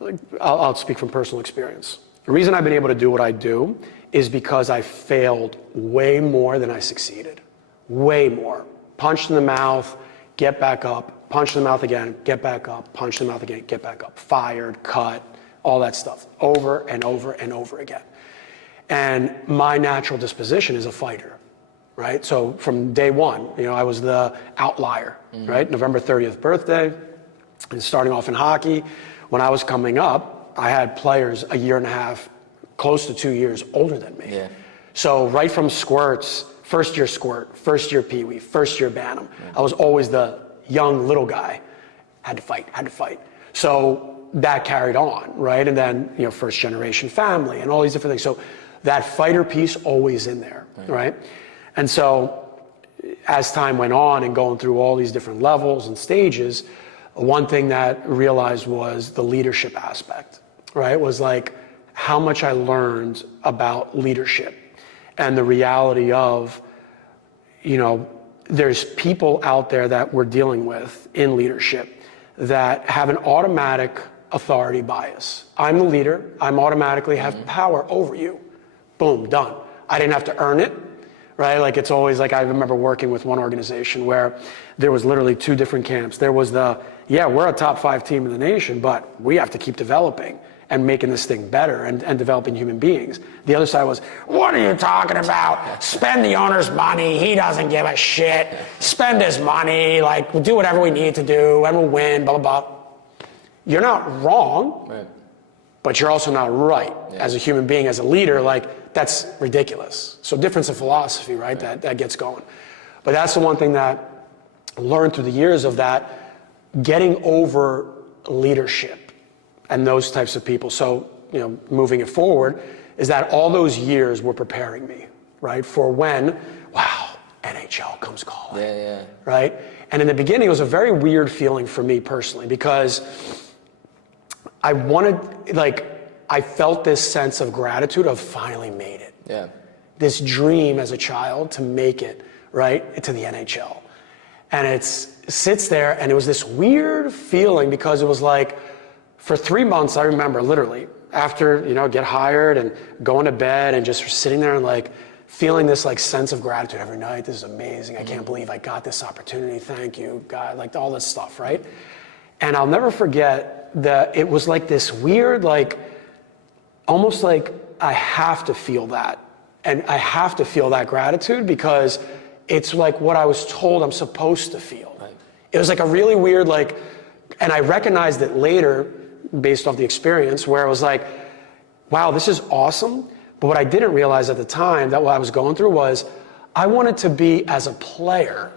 Like, I'll speak from personal experience. The reason I've been able to do what I do is because I failed way more than I succeeded. Way more. Punched in the mouth, get back up, punch in the mouth again, get back up, punch in the mouth again, get back up, fired, cut, all that stuff, over and over and over again. And my natural disposition is a fighter, right? So from day one, you know, I was the outlier, right? November 30th birthday, and starting off in hockey. When I was coming up, I had players a year and a half, close to 2 years older than me. Yeah. So right from squirts, first year squirt, first year peewee, first year bantam, I was always the young little guy. Had to fight. So that carried on, right? And then, you know, first generation family and all these different things. So that fighter piece always in there, right? And so as time went on and going through all these different levels and stages, one thing that realized was the leadership aspect, right? Was like how much I learned about leadership and the reality of, you know, there's people out there that we're dealing with in leadership that have an automatic authority bias. I'm the leader. I'm automatically have power over you. Boom, done. I didn't have to earn it, right? Like, it's always like, I remember working with one organization where there was literally two different camps. There was the, we're a top 5 team in the nation, but we have to keep developing and making this thing better and developing human beings. The other side was, what are you talking about? Spend the owner's money. He doesn't give a shit. Spend his money. Like, we'll do whatever we need to do and we'll win, blah, blah, blah. You're not wrong, but you're also not right. As a human being, as a leader, like, that's ridiculous. So difference of philosophy, right? That gets going. But that's the one thing that I learned through the years of that, getting over leadership and those types of people. So, you know, moving it forward, is that all those years were preparing me, right? For when, wow, NHL comes calling, right? And in the beginning, it was a very weird feeling for me personally, because I wanted, like, I felt this sense of gratitude of finally made it. Yeah. This dream as a child to make it, right, to the NHL. And it sits there, and it was this weird feeling, because it was like, for 3 months, I remember literally, after, you know, get hired and going to bed and just sitting there and like feeling this like sense of gratitude every night. This is amazing. I can't believe I got this opportunity. Thank you, God, like all this stuff, right? And I'll never forget that it was like this weird, like, almost like I have to feel that. And I have to feel that gratitude, because it's like what I was told I'm supposed to feel. Right. It was like a really weird, like, and I recognized it later based off the experience, where it was like, wow, this is awesome. But what I didn't realize at the time, that what I was going through, was I wanted to be, as a player,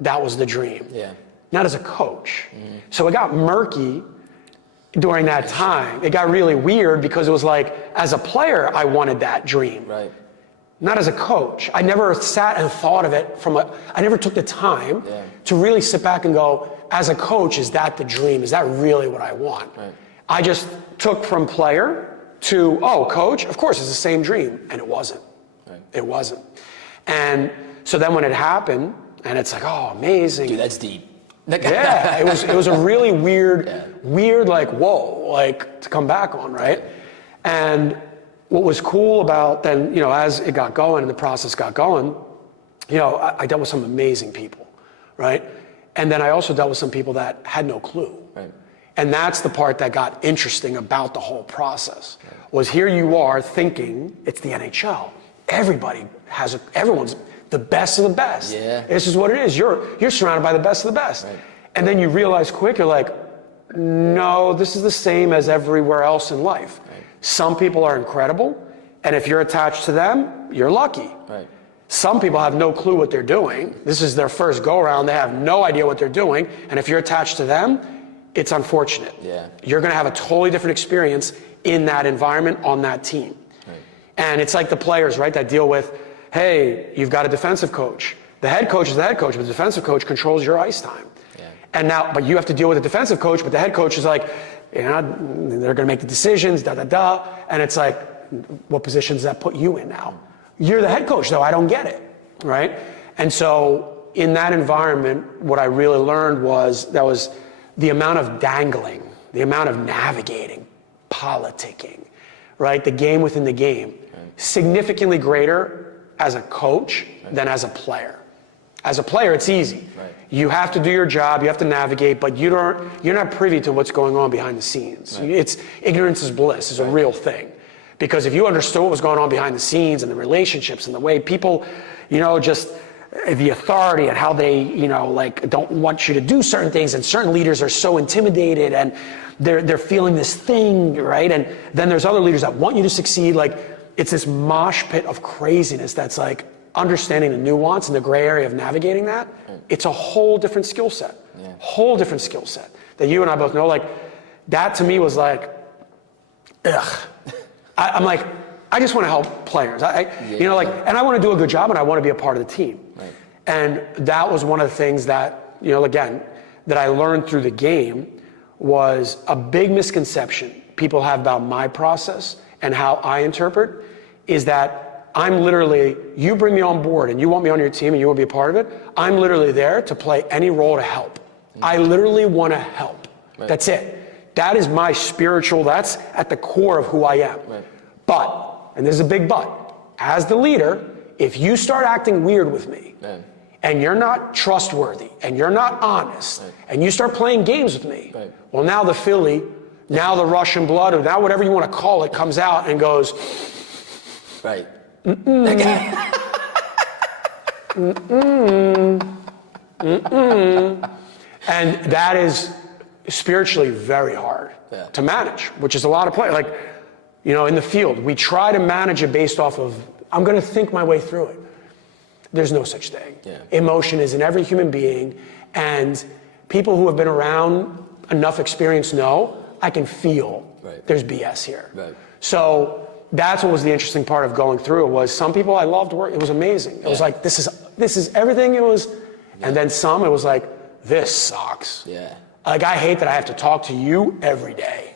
that was the dream. Yeah. Not as a coach. So it got murky during that time. It got really weird, because it was like, as a player, I wanted that dream. Right. Not as a coach. I never sat and thought of it I never took the time to really sit back and go, as a coach, is that the dream? Is that really what I want? Right. I just took from player to, oh, coach, of course, it's the same dream. And it wasn't. Right. It wasn't. And so then when it happened, and it's like, oh, amazing. Dude, that's deep. Yeah, it was a really weird, like, whoa, like, to come back on, right? And what was cool about then, you know, as it got going and the process got going, you know, I dealt with some amazing people, right? And then I also dealt with some people that had no clue. Right. And that's the part that got interesting about the whole process, was here you are thinking it's the NHL. Everyone's the best of the best. Yeah. This is what it is. You're surrounded by the best of the best. Right. And then you realize quick, you're like, no, this is the same as everywhere else in life. Right. Some people are incredible, and if you're attached to them, you're lucky. Right. Some people have no clue what they're doing. This is their first go around. They have no idea what they're doing. And if you're attached to them, it's unfortunate. Yeah. You're going to have a totally different experience in that environment on that team. Right. And it's like the players, right, that deal with, hey, you've got a defensive coach. The head coach is the head coach, but the defensive coach controls your ice time. Yeah. And now, but you have to deal with the defensive coach, but the head coach is like, you know, they're going to make the decisions, And it's like, what position does that put you in now? You're the head coach, though. I don't get it, right? And so in that environment, what I really learned was the amount of dangling, the amount of navigating, politicking, right? The game within the game, significantly greater as a coach than as a player. As a player, it's easy. Right. You have to do your job, you have to navigate, but you're not privy to what's going on behind the scenes. Right. It's ignorance is bliss is a real thing. Because if you understood what was going on behind the scenes and the relationships and the way people, you know, just the authority and how they, you know, like don't want you to do certain things, and certain leaders are so intimidated and they're feeling this thing, right? And then there's other leaders that want you to succeed. Like, it's this mosh pit of craziness that's like understanding the nuance and the gray area of navigating that. It's a whole different skill set. Yeah. Whole different skill set that you and I both know. Like, that to me was like, ugh. I'm like, I just want to help players. You know, like, and I want to do a good job, and I want to be a part of the team. Right. And that was one of the things that, you know, again, that I learned through the game was a big misconception people have about my process and how I interpret is that I'm literally, you bring me on board and you want me on your team and you want to be a part of it, I'm literally there to play any role to help. I literally want to help. Right. That's it. That is my spiritual, that's at the core of who I am. Right. But, and there's a big but, as the leader, if you start acting weird with me, and you're not trustworthy, and you're not honest, and you start playing games with me, well, now the Philly, now the Russian blood, or now whatever you want to call it, comes out and goes, right. And that is spiritually very hard to manage, which is a lot of play. Like, you know, in the field, we try to manage it based off of, I'm going to think my way through it. There's no such thing. Yeah. Emotion is in every human being, and people who have been around enough experience know I can feel there's BS here. Right. So that's what was the interesting part of going through it, was some people I loved work. It was amazing. It was like, this is everything it was. And then some, it was like, this sucks. Yeah. Like, I hate that I have to talk to you every day.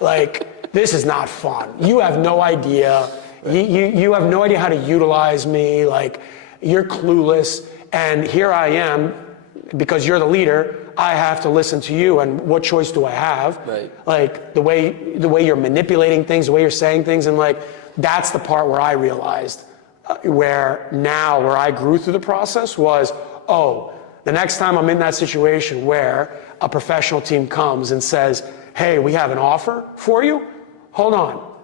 Like, this is not fun. You have no idea. You have no idea how to utilize me. Like, you're clueless. And here I am, because you're the leader, I have to listen to you. And what choice do I have? Right. Like, the way you're manipulating things, the way you're saying things. And like, that's the part where I realized, where I grew through the process was, oh, the next time I'm in that situation where a professional team comes and says, hey, we have an offer for you. Hold on.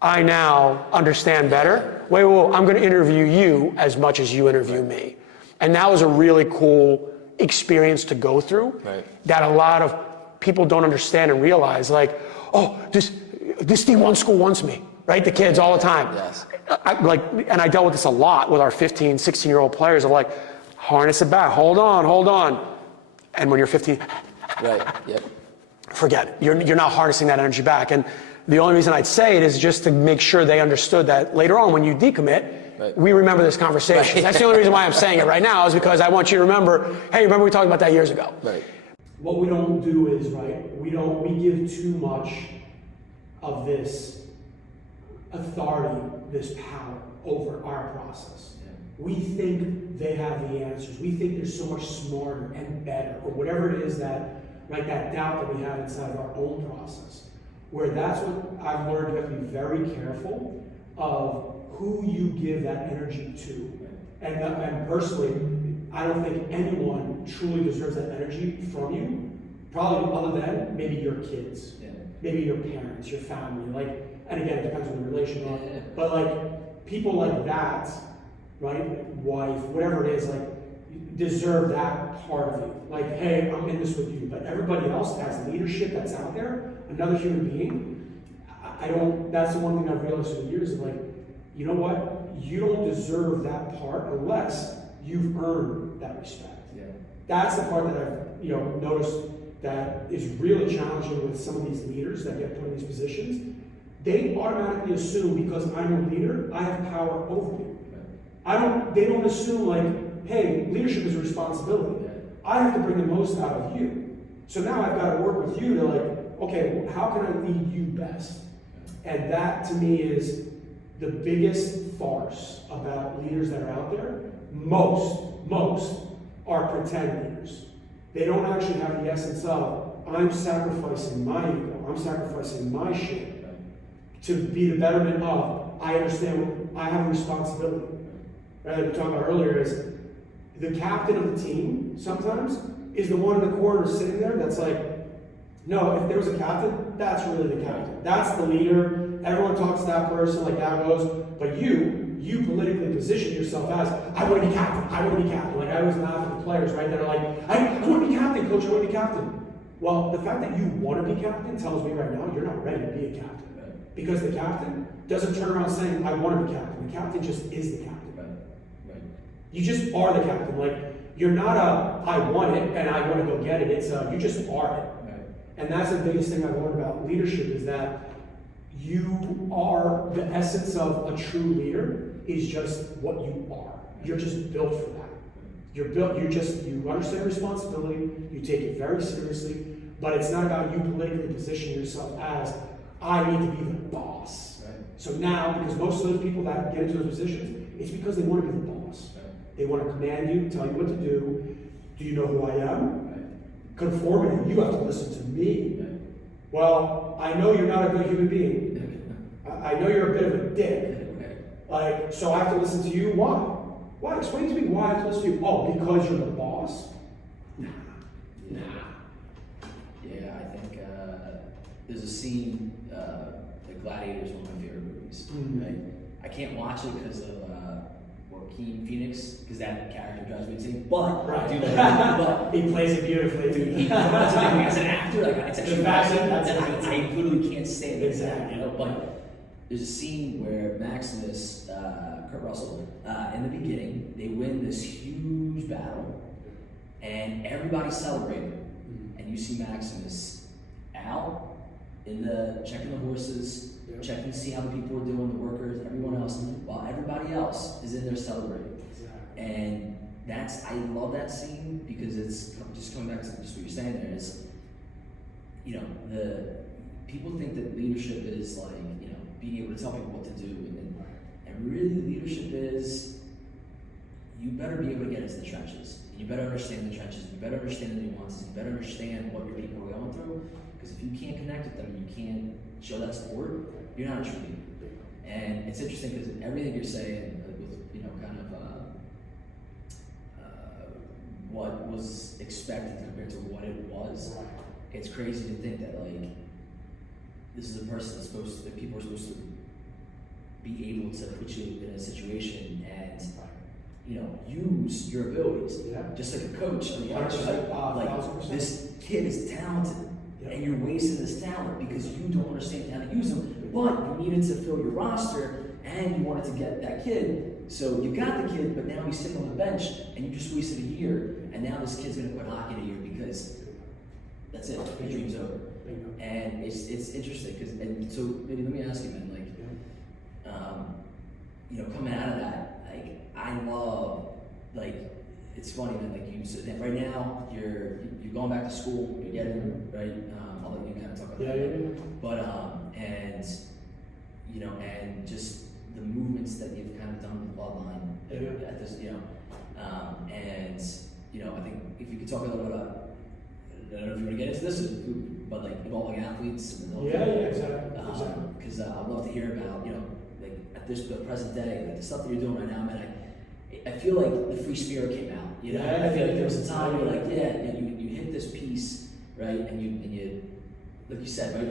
I now understand better. Wait, I'm going to interview you as much as you interview me. And that was a really cool experience to go through that a lot of people don't understand and realize. Like, oh, this D1 school wants me, right? The kids all the time. Yes. And I dealt with this a lot with our 15, 16-year-old players. Of like, harness it back. Hold on. And when you're 15, forget it. You're not harnessing that energy back. And the only reason I'd say it is just to make sure they understood that later on when you decommit, we remember this conversation. Right. That's the only reason why I'm saying it right now, is because I want you to remember, hey, remember we talked about that years ago. Right. What we don't do is, we give too much of this authority, this power over our process. we think they have the answers. We think they're so much smarter and better, or whatever it is that, right, that doubt that we have inside of our own process. Where that's what I've learned, you have to be very careful of who you give that energy to. And personally, I don't think anyone truly deserves that energy from you, probably other than maybe your kids, maybe your parents, your family. Like, and again, it depends on the relation, but like people like that, right, wife, whatever it is, like deserve that part of you. Like, hey, I'm in this with you. But everybody else that has leadership that's out there, another human being, I don't. That's the one thing I've realized over the years is like, you know what? You don't deserve that part unless you've earned that respect. Yeah. That's the part that I've noticed that is really challenging with some of these leaders that get put in these positions. They automatically assume because I'm a leader, I have power over you. They don't assume like, hey, leadership is a responsibility. I have to bring the most out of you. So now I've got to work with you to like, okay, well, how can I lead you best? And that to me is the biggest farce about leaders that are out there. Most are pretend leaders. They don't actually have the essence of, I'm sacrificing my ego, I'm sacrificing my shit to be the betterment of, I understand, I have a responsibility. Right, like we talked about earlier, is the captain of the team sometimes is the one in the corner sitting there that's like, no, if there was a captain, that's really the captain. That's the leader. Everyone talks to that person like that goes. But you politically position yourself as, I want to be captain, I want to be captain. Like I always laugh at the players, right? That are like, I want to be captain, coach, I want to be captain. Well, the fact that you want to be captain tells me right now you're not ready to be a captain. Because the captain doesn't turn around saying, I want to be captain. The captain just is the captain. You just are the captain. Like, you're not I want it and I want to go get it. It's you just are it. Right. And that's the biggest thing I've learned about leadership is that you are, the essence of a true leader is just what you are. You're just built for that. You're built, you understand responsibility, you take it very seriously, but it's not about you politically positioning yourself as, I need to be the boss. Right. So now, because most of those people that get into those positions, it's because they want to be the boss. Right. They want to command you, tell you what to do. Do you know who I am? Right. Conformity, you have to listen to me. Right. Well, I know you're not a good human being. I know you're a bit of a dick. Like, so I have to listen to you? Why? Why? Explain to me why I have to listen to you. Oh, because you're the boss? Nah. Yeah, I think there's a scene, The Gladiator is one of my favorite movies. Mm-hmm. Right? I can't watch it because of Joaquin Phoenix, because that character drives me insane. But right. Dude, but he plays it beautifully. Dude, as an actor, like it's actually I literally can't stand it. Exactly. But there's a scene where Maximus, Kurt Russell, in the beginning, they win this huge battle, and everybody's celebrating. Mm-hmm. And you see Maximus out in the checking the horses, checking to see how the people are doing, the workers, everyone else, while everybody else is in there celebrating. Exactly. And I love that scene because it's just coming back to just what you're saying there is, the people think that leadership is like, being able to tell people what to do, and really leadership is, you better be able to get into the trenches. You better understand the trenches. You better understand the nuances. You better understand what your people are going through. Because if you can't connect with them, you can't show that support, you're not a true leader. And it's interesting because everything you're saying with, kind of what was expected compared to what it was, it's crazy to think that like this is a person that people are supposed to be able to put you in a situation and use your abilities. Yeah. Just like a coach on the outside, like this kid is talented. Yep. And you're wasting this talent because you don't understand how to use them, but you needed to fill your roster and you wanted to get that kid. So you got the kid, but now he's sitting on the bench and you just wasted a year, and now this kid's gonna quit hockey in a year because that's it, your dream's over. And it's interesting and so maybe let me ask you, man, coming out of that, like I love, like it's funny, man. Like right now, you're going back to school. You're getting right. I'll let you kind of talk about that. Yeah. But and just the movements that you've kind of done with Bloodline at this, and I think if you could talk a little bit about, I don't know if you want to get into this, but like involving athletes. Exactly. Because I'd love to hear about, like at the present day, like the stuff that you're doing right now, man. I feel like the free spirit came out. I feel like there was a time where you hit this piece, right, and you like you said, right, it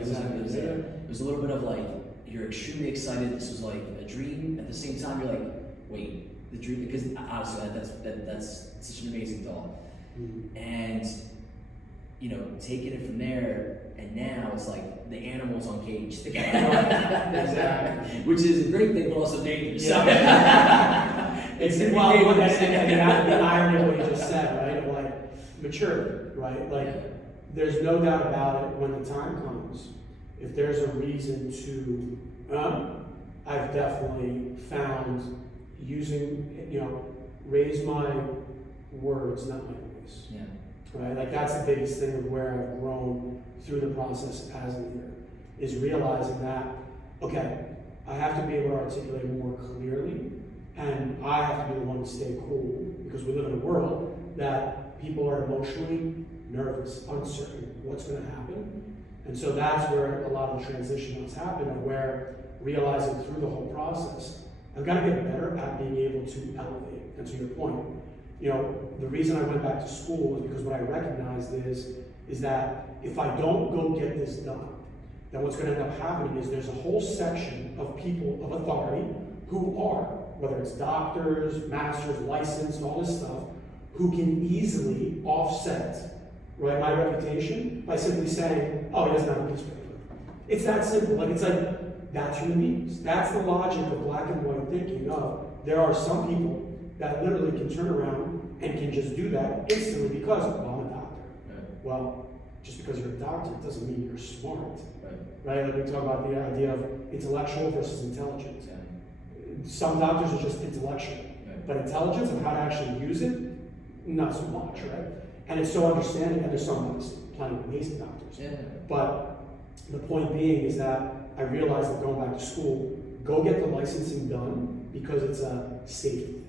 was a little bit of like you're extremely excited. This was like a dream. At the same time, you're like, wait, the dream, because honestly, that's such an amazing thought. And taking it from there, and now it's like the animals on cage which is a great thing, but also dangerous. It's the irony of what you just said, right? Of like maturity, right? Like there's no doubt about it. When the time comes, if there's a reason to, I've definitely found using, raise my words, not my voice. Yeah. Right? Like that's the biggest thing of where I've grown through the process as a leader, is realizing that, okay, I have to be able to articulate more clearly, and I have to be the one to stay cool, because we live in a world that people are emotionally nervous, uncertain, what's going to happen. And so that's where a lot of the transition has happened, and where realizing through the whole process, I've got to get better at being able to elevate. And to your point, the reason I went back to school is because what I recognized is that if I don't go get this done, then what's going to end up happening is there's a whole section of people of authority who are, whether it's doctors, masters, licensed, all this stuff, who can easily offset, right, my reputation by simply saying, oh, he doesn't have a piece of paper. It's that simple. Like, it's like, that's human beings. That's the logic of black and white thinking of, there are some people that literally can turn around and can just do that instantly because, well, I'm a doctor. Right. Well, just because you're a doctor doesn't mean you're smart. Right? Like we talk about the idea of intellectual versus intelligence. Yeah. Some doctors are just intellectual, but intelligence and how to actually use it, not so much, right? And it's so understanding, and there's some plenty of amazing doctors. Yeah. But the point being is that I realized that going back to school, go get the licensing done because it's a safety thing.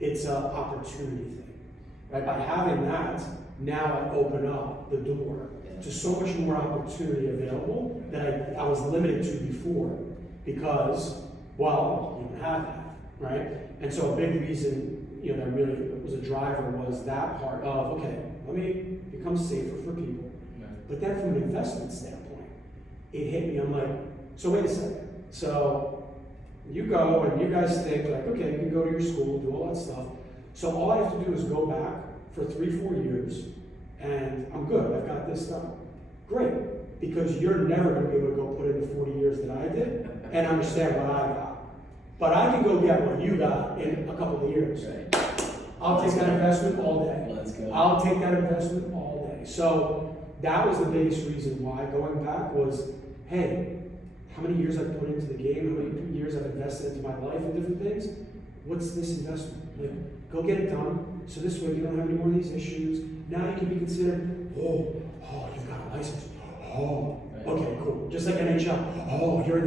It's an opportunity thing, right? By having that, now I open up the door to so much more opportunity available that I was limited to before because, well, you don't have that, right? And so a big reason, that really was a driver was that part of, okay, let me become safer for people. But then from an investment standpoint, it hit me, I'm like, so wait a second. So you go and you guys think like, okay, you can go to your school, do all that stuff. So all I have to do is go back for 3-4 years and I'm good, I've got this done. Great, because you're never going to be able to go put in the 40 years that I did and understand what I got. But I can go get what you got in a couple of years. Right. I'll take that investment all day. Let's go. I'll take that investment all day. So that was the biggest reason why going back was, hey, how many years I've put into the game, how many years I've invested into my life and different things. What's this investment? Like, go get it done. So this way you don't have any more of these issues. Now you can be considered, oh, you've got a license. Oh, okay, cool. Just like NHL. Oh, you're in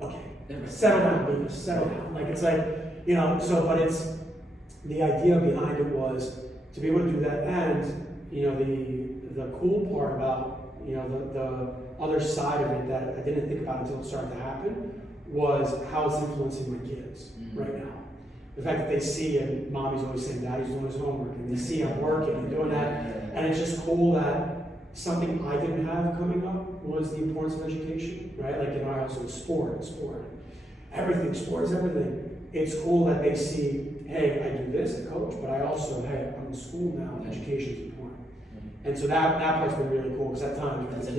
the, okay. Settle down, baby, settle down. Like, it's like, but it's, the idea behind it was to be able to do that. And, the cool part about, the other side of it that I didn't think about until it started to happen was how it's influencing my kids right now. The fact that they see, and mommy's always saying daddy's doing his homework, and they see I'm working and doing that. And it's just cool that something I didn't have coming up was the importance of education, right? Like in our house, it was sport, everything, sports, everything. It's cool that they see, hey, I do this, I coach, but I also, hey, I'm in school now, education is important. And so that part's been really cool, because at times, the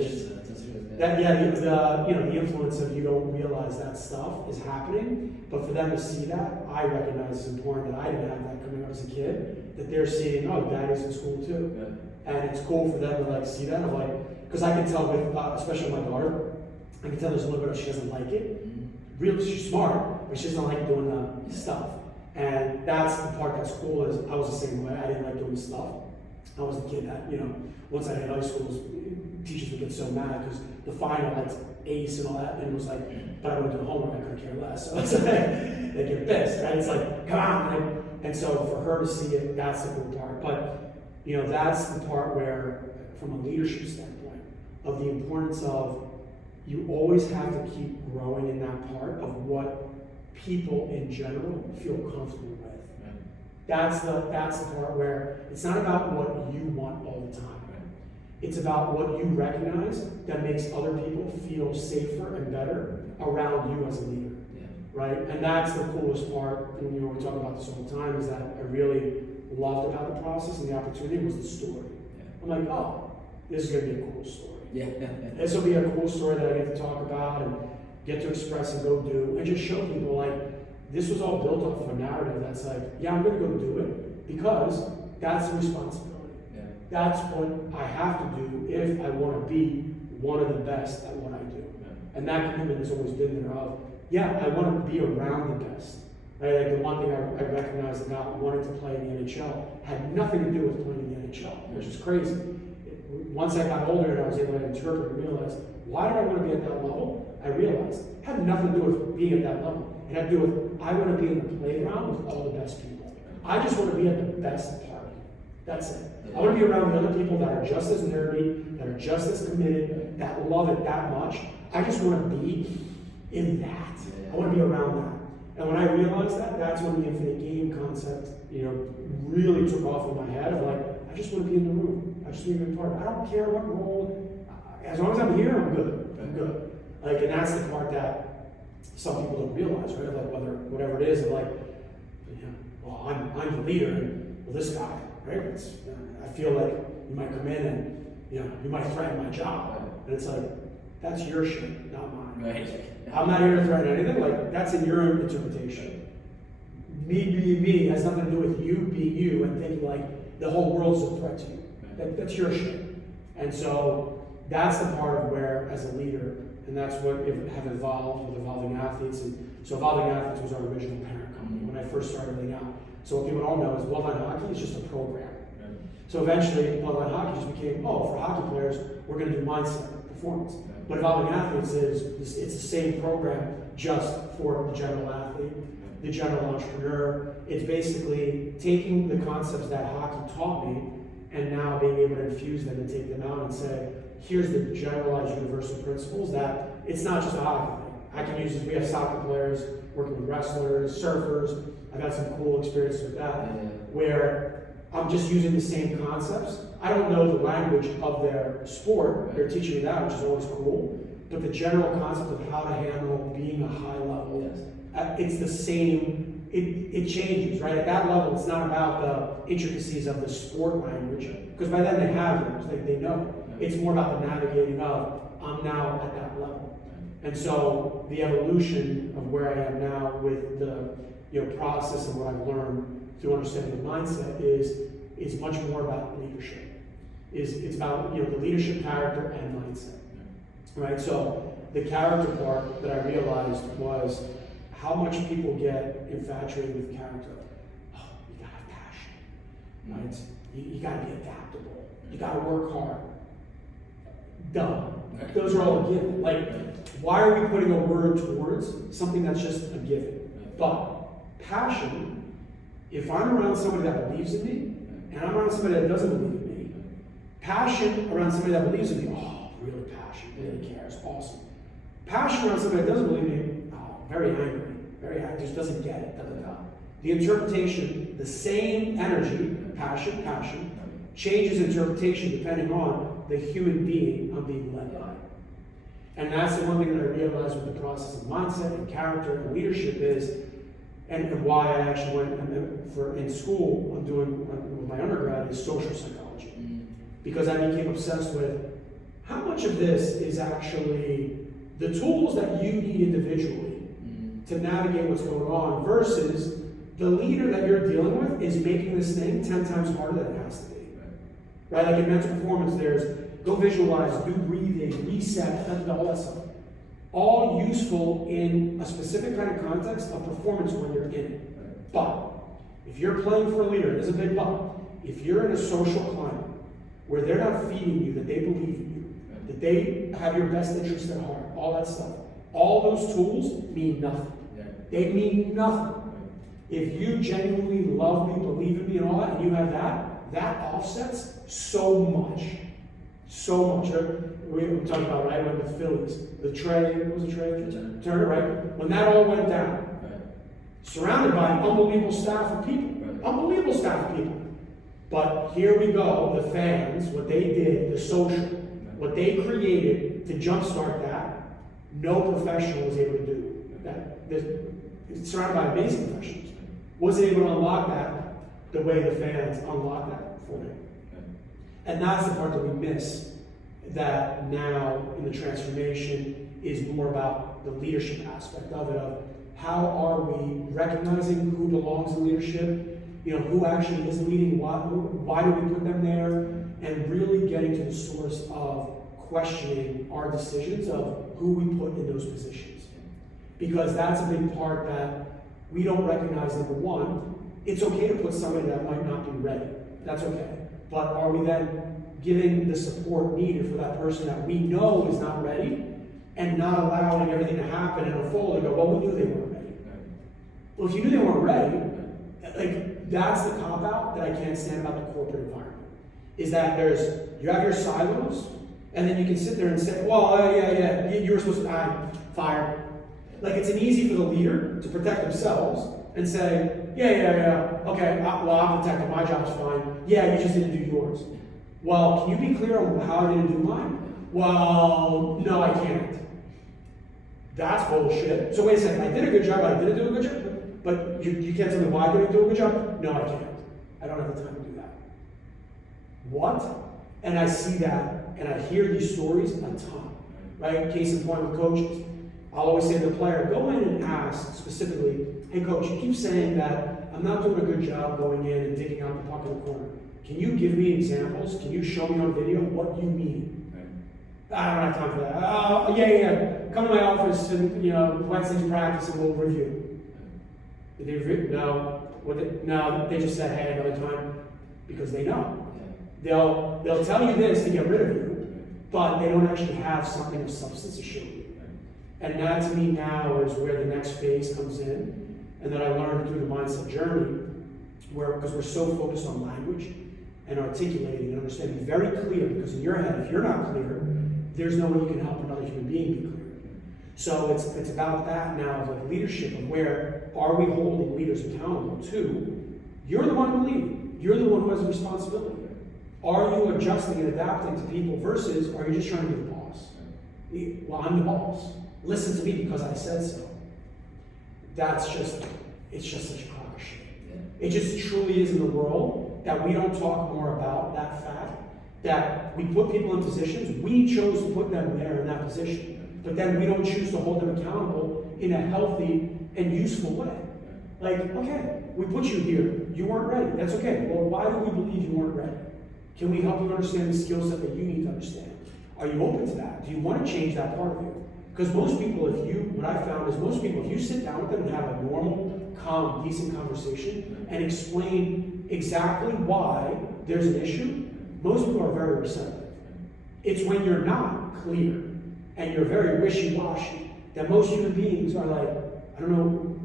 influence of you don't realize that stuff is happening, but for them to see that, I recognize it's important that I didn't have that coming up as a kid, that they're seeing, oh, daddy's in school too. Yeah. And it's cool for them to like see that, because I can tell with, especially my daughter, I can tell there's a little bit of she doesn't like it. Really, she's smart, but she doesn't like doing the stuff. And that's the part that's cool is I was the same way. I didn't like doing stuff. I was the kid that, once I hit high school, teachers would get so mad because the final had ace and all that, and it was like, but I wouldn't do the homework, I couldn't care less. So it's like, they get pissed, right? It's like, come on. And so for her to see it, that's the cool part. But, that's the part where, from a leadership standpoint, of the importance of, you always have to keep growing in that part of what people in general feel comfortable with. That's the part where it's not about what you want all the time. It's about what you recognize that makes other people feel safer and better around you as a leader, right? And that's the coolest part. And we talk about this all the time. Is that I really loved about the process and the opportunity was the story. I'm like, oh, this is going to be a cool story. This will be a cool story that I get to talk about and get to express and go do, and just show people like this was all built off of a narrative that's like, yeah, I'm going to go do it because that's the responsibility. That's what I have to do if I want to be one of the best at what I do. And that commitment has always been there of, yeah, I want to be around the best. Right? Like the one thing I recognized about wanting to play in the NHL had nothing to do with playing in the NHL, which is crazy. Once I got older and I was able to interpret and realize, why did I want to be at that level? I realized it had nothing to do with being at that level. It had to do with, I want to be in the playground with all the best people. I just want to be at the best party. That's it. I want to be around the other people that are just as nerdy, that are just as committed, that love it that much. I just want to be in that. I want to be around that. And when I realized that, that's when the infinite game concept, really took off in my head of like, I just want to be in the room. I just want to be a part of it. I don't care what role. As long as I'm here, I'm good. I'm good. Like, and that's the part that some people don't realize, right? Like whatever it is, they're like, well, I'm the leader, and well, this guy, right? I feel like you might come in and you might threaten my job, and it's like that's your shit, not mine. Right. I'm not here to threaten anything. Like that's in your interpretation. Me being me has nothing to do with you being you and thinking like the whole world's a threat to you. That's your shit. And so that's the part of where, as a leader, and that's what have evolved with Evolving Athletes. And so Evolving Athletes was our original parent company when I first started laying out. So what people don't know is Bloodline Hockey is just a program. So eventually, Bloodline Hockey just became, for hockey players, we're going to do mindset, performance. But Evolving Athletes it's the same program just for the general athlete, the general entrepreneur. It's basically taking the concepts that hockey taught me and now being able to infuse them and take them out and say, here's the generalized universal principles that it's not just a hockey thing. I can use this. We have soccer players working with wrestlers, surfers. I've had some cool experiences with that where I'm just using the same concepts. I don't know the language of their sport. They're teaching me that, which is always cool. But the general concept of how to handle being a high level, it's the same. It changes, right? At that level, it's not about the intricacies of the sport language, because by then they have it, they know. It's more about the navigating of, I'm now at that level. And so the evolution of where I am now with the process and what I've learned through understanding the mindset is much more about leadership. It's about the leadership, character, and mindset. Right? So the character part that I realized was how much people get infatuated with character. Oh, you gotta have passion. Right? You gotta be adaptable. You gotta work hard. Duh. Those are all a given. Like, why are we putting a word towards something that's just a given? But passion, if I'm around somebody that believes in me, and I'm around somebody that doesn't believe in me, passion around somebody that believes in me, really passion, really cares, awesome. Passion around somebody that doesn't believe in me, very angry, just doesn't get it, The interpretation, the same energy, passion, changes interpretation depending on the human being I'm being led by. And that's the one thing that I realized with the process of mindset and character and leadership is, and why I actually went in school, I'm doing with my undergrad is social psychology. Because I became obsessed with how much of this is actually the tools that you need individually to navigate what's going on versus the leader that you're dealing with is making this thing 10 times harder than it has to be. Right? Like in mental performance, there's go visualize, do breathing, reset, all that stuff. All useful in a specific kind of context of performance when you're in it. But if you're playing for a leader, there's a big but. if you're in a social climate where they're not feeding you that they believe in you, that they have your best interest at heart, all that stuff, all those tools mean nothing. They mean nothing. If you genuinely love me, believe in me, and all that, and you have that offsets so much. So much. We were talking about, right, when the Phillies, the Trey, what was it, Trey? Turner, right? When that all went down, surrounded by an unbelievable staff of people. Unbelievable staff of people. But here we go, the fans, what they did, the social, what they created to jumpstart that, no professional was able to do that. It's surrounded by amazing professionals. Wasn't able to unlock that the way the fans unlocked that for him. And that's the part that we miss, that now in the transformation is more about the leadership aspect of it, of how are we recognizing who belongs in leadership, who actually is leading, why do we put them there, and really getting to the source of questioning our decisions of who we put in those positions. Because that's a big part that we don't recognize. Number one, it's okay to put somebody that might not be ready. That's okay. But are we then giving the support needed for that person that we know is not ready, and not allowing everything to happen and unfold and go, well, we knew they weren't ready. Well, if you knew they weren't ready, that's the cop-out that I can't stand about the corporate environment. Is that you have your silos, and then you can sit there and say, well, yeah, you were supposed to fire. It's an easy for the leader to protect themselves and say, yeah, okay, I'm protected, my job's fine. Yeah, you just didn't do yours. Well, can you be clear on how I didn't do mine? Well, no, I can't. That's bullshit. So wait a second, I did a good job, I didn't do a good job, but you can't tell me why I didn't do a good job? No, I can't. I don't have the time to do that. What? And I see that, and I hear these stories a ton, right? Case in point with coaches. I'll always say to the player, go in and ask specifically, hey coach, you keep saying that I'm not doing a good job going in and digging out the puck in the corner. Can you give me examples? Can you show me on video what you mean? Right. I don't have time for that. Yeah. Come to my office and Wednesday's practice and we'll review. Did they review? No. No, they just said, hey, another time, because they know. Yeah. They'll tell you this to get rid of you, but they don't actually have something of substance to show you. And that to me now is where the next phase comes in, and that I learned through the mindset journey, because we're so focused on language and articulating and understanding very clear, because in your head, if you're not clear, there's no way you can help another human being be clear. So it's about that now, of leadership, of where are we holding leaders accountable to, you're the one who lead, you're the one who has the responsibility. Are you adjusting and adapting to people versus are you just trying to be the boss? Well, I'm the boss. Listen to me because I said so. It's just such a crock of shit. Yeah. It just truly is in the world that we don't talk more about that fact, that we put people in positions, we chose to put them there in that position, but then we don't choose to hold them accountable in a healthy and useful way. Okay, we put you here, you weren't ready, that's okay. Well, why do we believe you weren't ready? Can we help you understand the skill set that you need to understand? Are you open to that? Do you want to change that part of you? Because most people, what I found is if you sit down with them and have a normal, calm, decent conversation and explain exactly why there's an issue, most people are very receptive. It's when you're not clear and you're very wishy-washy that most human beings are like, I don't know.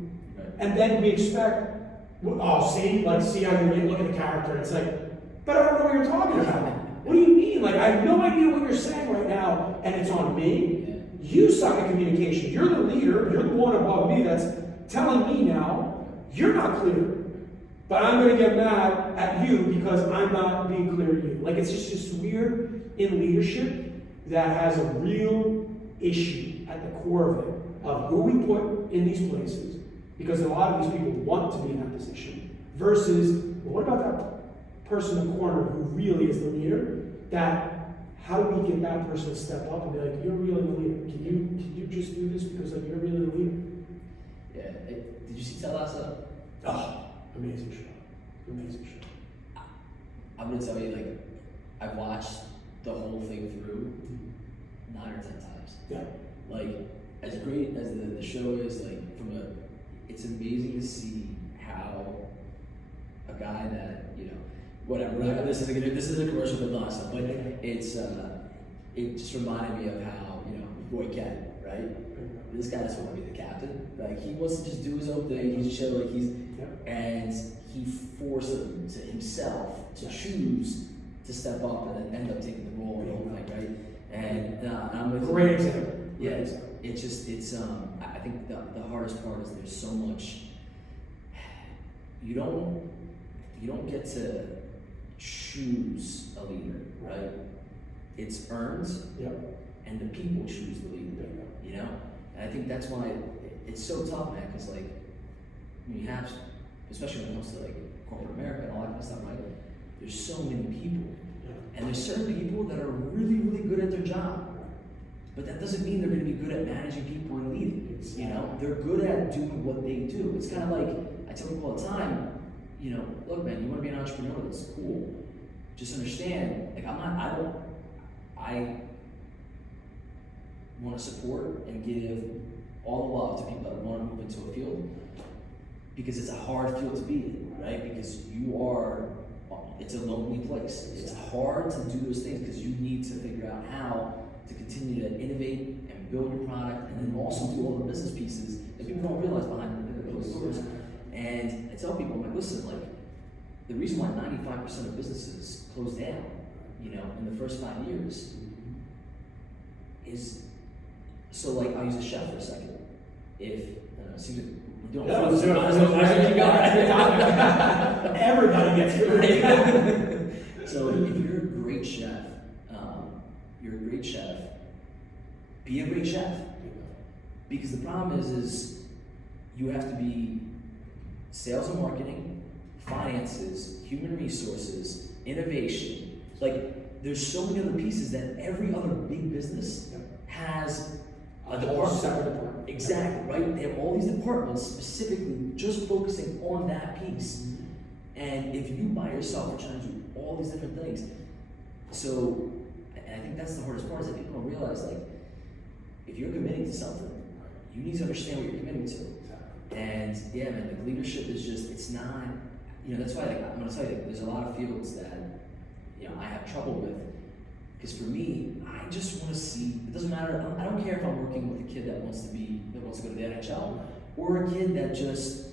And then we expect, see how you look at the character. And it's like, but I don't know what you're talking about. What do you mean? I have no idea what you're saying right now, and it's on me. You suck at communication. You're the leader. You're the one above me that's telling me now, you're not clear. But I'm going to get mad at you because I'm not being clear to you. It's just weird in leadership that has a real issue at the core of it, of who we put in these places, because a lot of these people want to be in that position, versus, well, what about that person in the corner who really is the leader, how do we get that person to step up and be like, you're really the leader? Can you just do this because you're really the leader? Yeah. Did you see Ted Lasso? Oh, amazing show. Amazing show. I'm gonna tell you, I've watched the whole thing through 9 or 10 times. Yeah. As great as the show is, it's amazing to see how a guy that whatever. This is a commercial for Dawson, but it's it just reminded me of how Roy Kent, right? This guy doesn't want to be the captain. Like he wants to just do his own thing. He's chill, like and he forced himself to choose to step up and then end up taking the role and the whole thing, right? And I'm with Great example. Yeah, it's I think the hardest part is there's so much. You don't get to choose a leader, right? It's earned, and the people choose the leader. And I think that's why it's so tough, man. Because like when you have, especially when it comes to like corporate America and all that kind of stuff, right? There's so many people, and there's certain people that are really, really good at their job. But that doesn't mean they're going to be good at managing people and leading. They're good at doing what they do. It's kind of like I tell people all the time. Look, man, you want to be an entrepreneur? That's cool. Just understand, like I want to support and give all the love to people that want to move into a field because it's a hard field to be in, right? Because it's a lonely place. It's hard to do those things because you need to figure out how to continue to innovate and build your product and then also do all the business pieces that people don't realize behind the closed doors. And I tell people, I'm like, listen, like, the reason why 95% of businesses close down, in the first 5 years is, so like, I'll use a chef for a second. If, it seems like we're doing food, everybody gets food. So if you're a great chef, be a great chef. Because the problem is you have to be sales and marketing, finances, human resources, innovation. Like, there's so many other pieces that every other big business has a department. Separate department. Exactly, right? They have all these departments specifically just focusing on that piece. And if you by yourself are trying to do all these different things, so, and I think that's the hardest part is that people don't realize, like, if you're committing to something, you need to understand what you're committing to. And yeah, man, like leadership is just, it's not, that's why I'm going to tell you, there's a lot of fields that, I have trouble with. Because for me, I just want to see, it doesn't matter, I don't care if I'm working with a kid that wants to go to the NHL, or a kid that just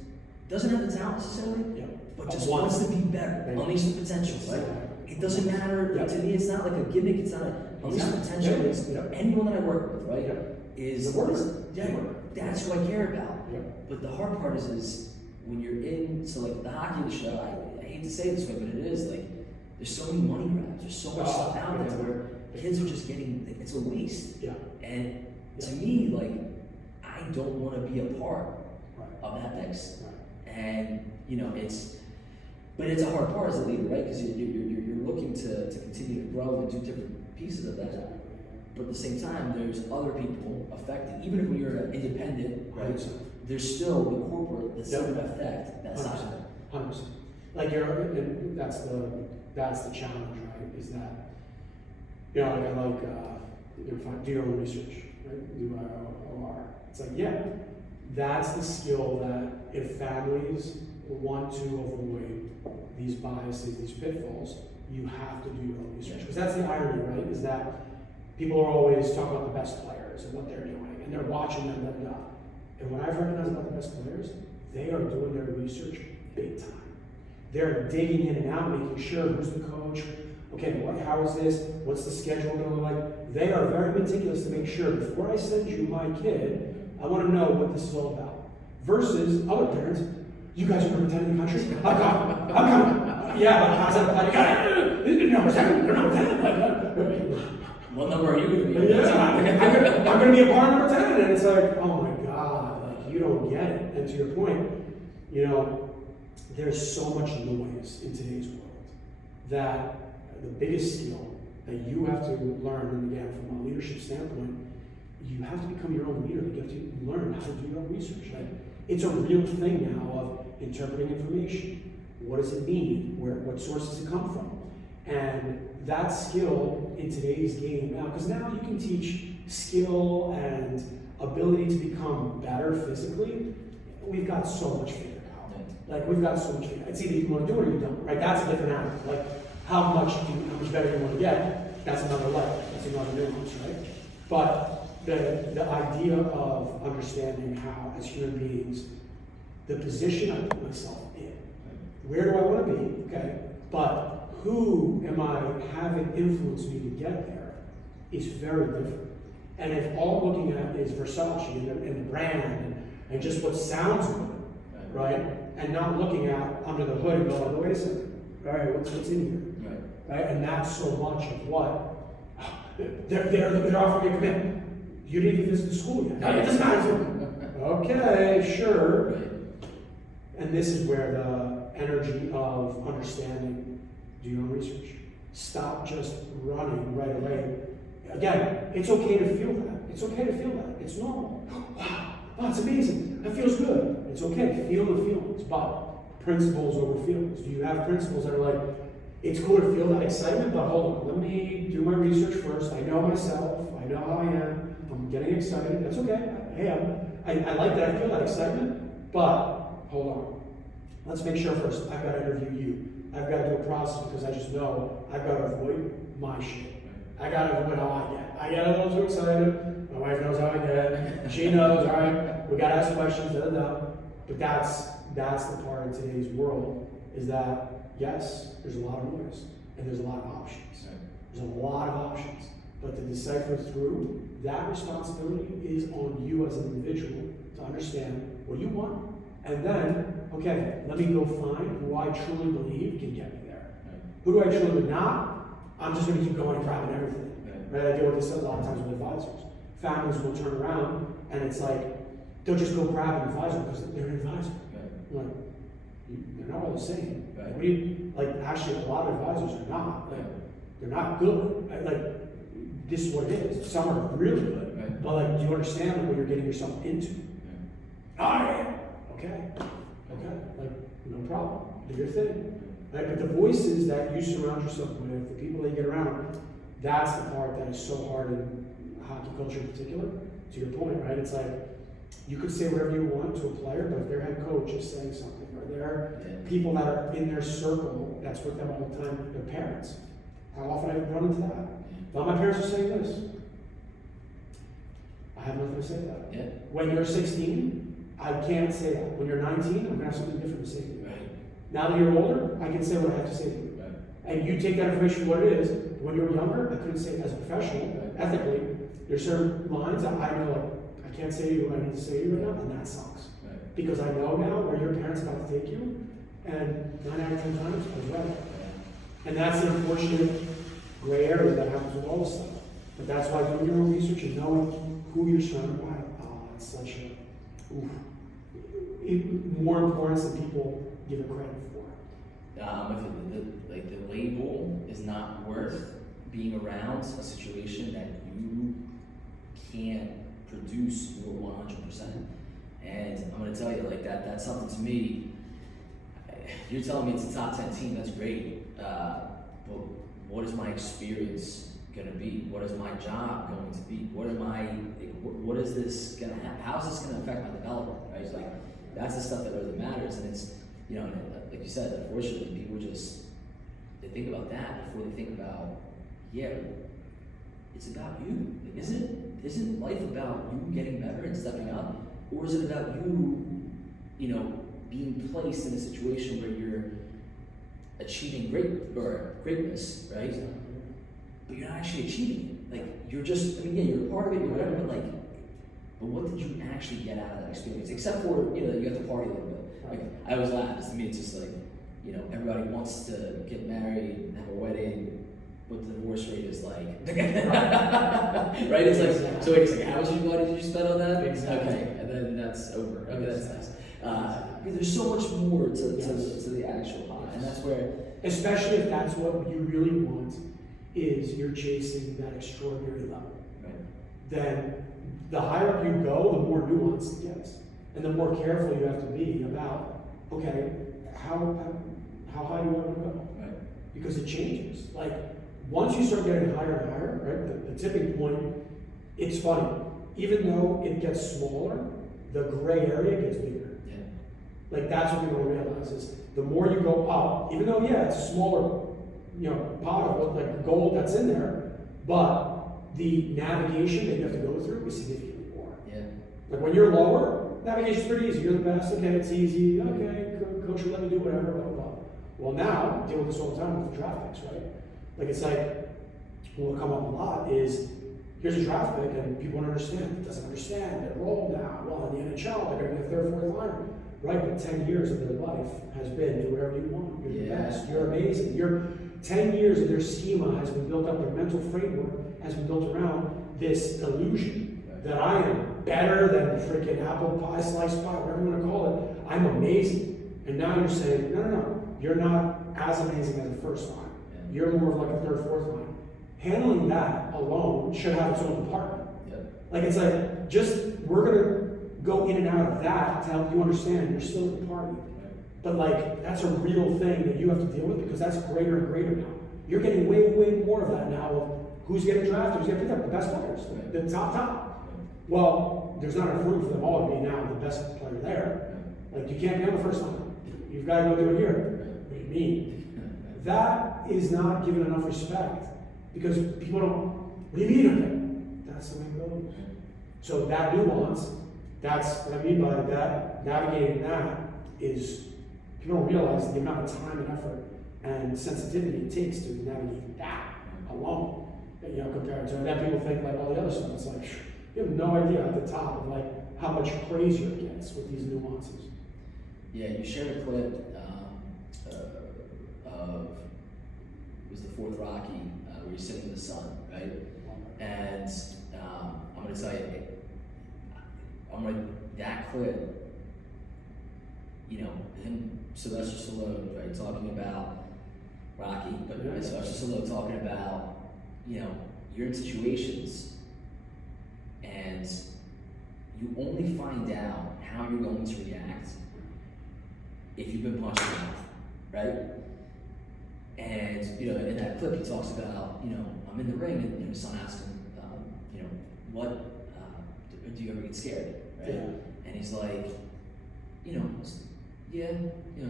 doesn't have the talent necessarily, but just wants to be better, unleash the potential, right? It doesn't matter, to me it's not like a gimmick, it's not unleash the potential, it's anyone that I work with, right? That's who I care about. But the hard part is when you're in, so like the hockey of the show, I hate to say it this way, but it is like, there's so many money grabs, there's so much stuff out there where kids are just getting, it's a waste. And to me, like, I don't want to be a part of that mix. And, but it's a hard part as a leader, right? Because you're looking to continue to grow and do different pieces of that. But at the same time, there's other people affected. Even if you're an independent, right? There's still the corporate that's going to affect that side of it. 100%. Like that's the challenge, right? Is that like I like do your own research, right? Do OR. It's like that's the skill that if families want to avoid these biases, these pitfalls, you have to do your own research. Because that's the irony, right? Is that people are always talking about the best players and what they're doing, and they're watching them, and what I've recognized about the best players, they are doing their research big time. They're digging in and out, making sure who's the coach, okay, how is this, what's the schedule going to look like. They are very meticulous to make sure before I send you my kid, I want to know what this is all about. Versus other parents, you guys are number 10 in the country? I'm coming. Yeah, but how's that apply? Number 7, they're number 10. What number are you going to be? I'm going to be a part of number 10. And it's like, oh my God, like you don't get it. And to your point, there's so much noise in today's world that the biggest skill that you have to learn, and again, from a leadership standpoint, you have to become your own leader. You have to learn how to do your own research. Right? It's a real thing now of interpreting information. What does it mean? What sources it come from? And that skill in today's game now, because now you can teach skill and ability to become better physically. We've got so much figured out. Like, we've got so much feedback. It's either you want to do it or you don't, right? That's a different animal. Like, how much better you want to get, that's another level. That's another nuance, right? But the idea of understanding how, as human beings, the position I put myself in, where do I want to be, okay? But who am I having influence me to get there is very different. And if all I'm looking at is Versace and the brand and just what sounds good, right? And not looking at under the hood and going, wait a second, all right, what's in here? Right? And that's so much of what they're offering a commitment. You didn't even visit the school yet. No, it doesn't matter. Okay, sure. And this is where the energy of understanding, do your own research. Stop just running right away. Again, it's okay to feel that. It's okay to feel that. It's normal. Wow, it's amazing. That feels good. It's okay. Feel the feelings, but principles over feelings. Do you have principles that are like, it's cool to feel that excitement, but hold on, let me do my research first. I know myself. I know how I am. I'm getting excited. That's okay. I like that. I feel that excitement, but hold on. Let's make sure first. I've got to interview you. I've got to do a process because I just know I've got to avoid my shit. I got to avoid how I get. I get a little too excited. My wife knows how I get. She knows, all right, we got to ask questions, But that's the part in today's world is that, yes, there's a lot of noise and there's a lot of options. There's a lot of options. But to decipher through, that responsibility is on you as an individual to understand what you want. And then, okay, let me go find who I truly believe can get me there. Who do I truly not? I'm just going to keep going and grabbing everything. Right? I deal with this a lot of times with advisors. Families will turn around and it's like, they'll just go grab an advisor because they're an advisor. Like, they're not all the same. Actually, a lot of advisors are not. They're not good. This is what it is. Some are really good. But do you understand what you're getting yourself into? Okay, no problem. Do your thing. Right? But the voices that you surround yourself with, the people that you get around, that's the part that is so hard in hockey culture in particular. To your point, right? It's like, you could say whatever you want to a player, but if their head coach is saying something, or there are people that are in their circle that's with them all the time, their parents. How often have I run into that? Well, my parents are saying this. I have nothing to say to that. Yeah. When you're 16, I can't say that. When you're 19, I'm going to have something different to say to you. Right. Now that you're older, I can say what I have to say to you. Right. And you take that information for what it is. When you were younger, I couldn't say it as a professional, ethically. There's certain lines that I know, I can't say to you what I need to say to you right now, and that sucks. Right. Because I know now where your parents are about to take you, and 9 out of 10 times, I was right. And that's the unfortunate gray area that happens with all this stuff. But that's why doing your own research and knowing who you're surrounded by, it's such a, more importance than people give it credit for. The label is not worth being around a situation that you can't produce your 100%. And I'm going to tell you, that's something to me. You're telling me it's a top 10 team, that's great. But what is my experience going to be? What is my job going to be? What is this going to happen? How is this going to affect my development? Right? It's that's the stuff that really matters. And it's, like you said, unfortunately, people they think about that before they think about, it's about you. Isn't life about you getting better and stepping up? Or is it about you, being placed in a situation where you're achieving greatness, right? But you're not actually achieving it. You're just, you're a part of it, you're whatever, but what did you actually get out of that experience? Except for, you have to party a little bit. I always laugh, because to me it's just everybody wants to get married and have a wedding, what the divorce rate is like. Right? It's so it's how much money did you spend on that? Exactly. Okay, and then that's over. Okay, that's nice. There's so much more to the actual pie, and that's where, especially if that's what you really want, is you're chasing that extraordinary level. right. Then the higher up you go, the more nuanced it gets, and the more careful you have to be about, okay, how high do you want to go? Right. Because it changes. Once you start getting higher and higher, right, the tipping point, it's funny. Even though it gets smaller, the gray area gets bigger. Yeah. Like that's what people don't realize is the more you go up, even though yeah, it's a smaller, pot of like gold that's in there, but the navigation that you have to go through is significantly more. Yeah. Like when you're lower, navigation's pretty easy. You're the best. Okay, it's easy. Okay, coach will let me do whatever. Blah blah blah. Well, now I deal with this all the time with the draft picks, right? Like it's like what will come up a lot is here's a draft pick and people don't understand. It doesn't understand their role now. Well, in the NHL, they're going to be a third, fourth liner. Right, but 10 years of their life has been do whatever you want. You're the best. You're amazing. 10 years of their schema has been built up, their mental framework has been built around this illusion that I am better than freaking apple pie, sliced pie, whatever you want to call it. I'm amazing. And now you're saying, no. You're not as amazing as a first line. You're more of like a third, fourth line. Handling that alone should have its own department. Like it's like, we're going to go in and out of that to help you understand you're still at the party. But like, that's a real thing that you have to deal with because that's greater and greater now. You're getting way, way more of that now of who's getting drafted, who's getting picked up, the best players, the top. Well, there's not enough room for them all to be now the best player there. Like, you can't be on the first line. You've got to go do it here. What do you mean? That is not given enough respect because people don't, what do you mean? Okay, that's the way it goes. So that nuance, that's what I mean by that, navigating that is, people don't realize the amount of time and effort and sensitivity it takes to navigate that alone. Compared to, and then people think like all the other stuff, it's like, you have no idea at the top of like how much crazier it gets with these nuances. Yeah, you shared a clip of, it was the fourth Rocky, where you're sitting in the sun, right? And I'm going to tell you, that clip, him, Sylvester Stallone, right, talking about Rocky, but Sylvester Stallone talking about, you're in situations and you only find out how you're going to react if you've been punched in the mouth, right? And, in that clip he talks about, I'm in the ring and his son asks him, what, do you ever get scared, right? Yeah. And he's like,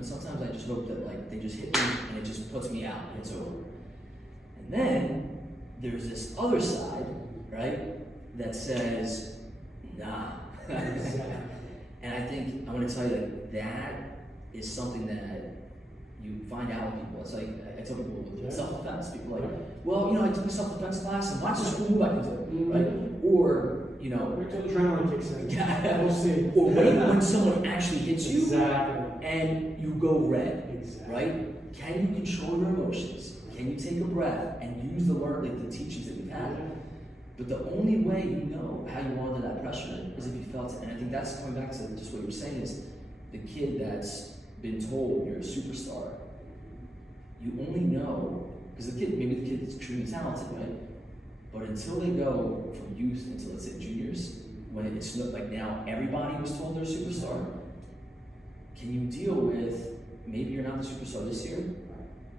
sometimes I just hope that like they just hit me and it just puts me out and it's over. And then there's this other side, right, that says, nah. And I think I'm going to tell you that is something that you find out with people. It's like I tell people with self-defense. People are like, well, I took a self-defense class and watch this move I can do, right? Or wait till the adrenaline kicks in. Yeah. We'll see. Or wait when someone actually hits you exactly. and you go red, exactly. right? Can you control your emotions? Can you take a breath and use the teachings that you've had? But the only way you know how you are under that pressure is if you felt it. And I think that's coming back to just what you were saying is the kid that's been told you're a superstar. You only know, because maybe the kid is extremely talented, right? But until they go from youth into, let's say, juniors, when it's like now everybody was told they're a superstar, can you deal with, maybe you're not the superstar this year,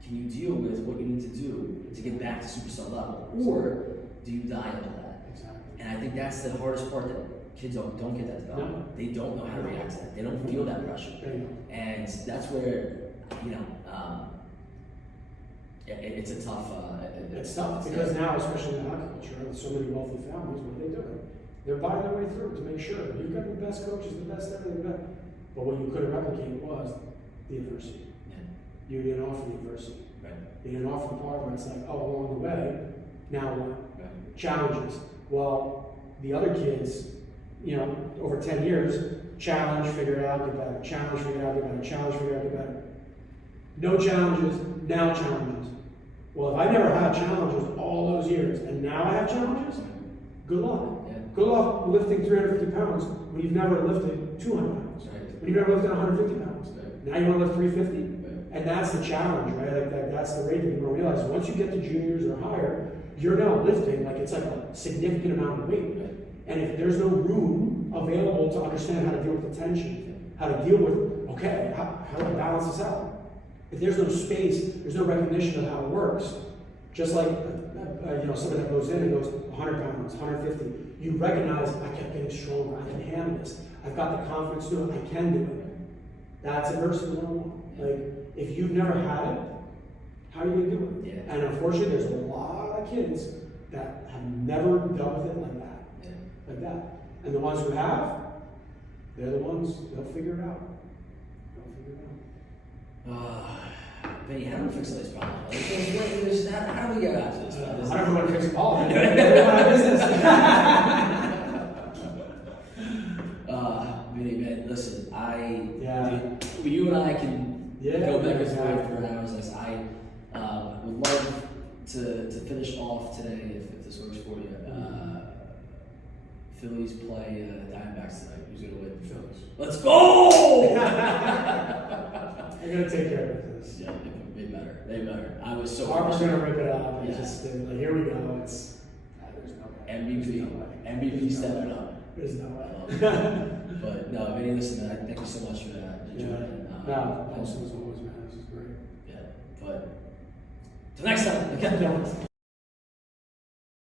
can you deal with what you need to do to get back to superstar level? Or do you die under that? Exactly. And I think that's the hardest part that kids don't get that development. No. They don't know how to react to that. They don't feel that pressure. And that's where, it's a tough. It's tough because now, especially in the hockey culture, with so many wealthy families, what are they doing? They're buying their way through to make sure you've got the best coaches, the best everything. But what you couldn't replicate was the adversity. Yeah. You didn't offer the adversity. Right. You didn't offer the part where it's like, oh, along the way, now what? Right. Challenges. Well, the other kids, over 10 years, challenge, figure it out, get better. Challenge, figure it out, get better. Challenge, figure it out, get better. No challenges, now challenges. Well, if I never had challenges all those years, and now I have challenges, good luck. Yeah. Good luck lifting 350 pounds when you've never lifted 200 pounds. Right. When you've never lifted 150 pounds. Right. Now you want to lift 350. Right. And that's the challenge, right? Like that's the rate that people don't realize. Once you get to juniors or higher, you're now lifting like it's like a significant amount of weight. Right. And if there's no room available to understand how to deal with the tension, how to deal with, okay, how do I balance this out? If there's no space, there's no recognition of how it works. Just like somebody that goes in and goes 100 pounds, 150, you recognize I kept getting stronger. I can handle this. I've got the confidence to do it. I can do it. That's adversity 101. Like, if you've never had it, how are you gonna do it? Yeah. And unfortunately, there's a lot of kids that have never dealt with it like that. Like that. And the ones who have, they're the ones, they'll figure it out. Vinny, how do we fix these problems? Like, how do we get out of this? I don't know how to fix them all. Everyone has business. Vinny, man, listen, Yeah. you and I can go back and forth exactly. for hours. Like, I would love to finish off today, if this works for you. Phillies play Diamondbacks tonight. Who's going to win? Phillies. Let's go! I'm gonna take care of this. Yeah, they better. They better. I was so. Harper's gonna rip it up. Yeah. Just like, here we go. It's there's no way. MVP stepping up. There's no way. But no, Vinny, listen, man, thank you so much for that. Yeah. No, this was always, man. This is great. Yeah, but till next time.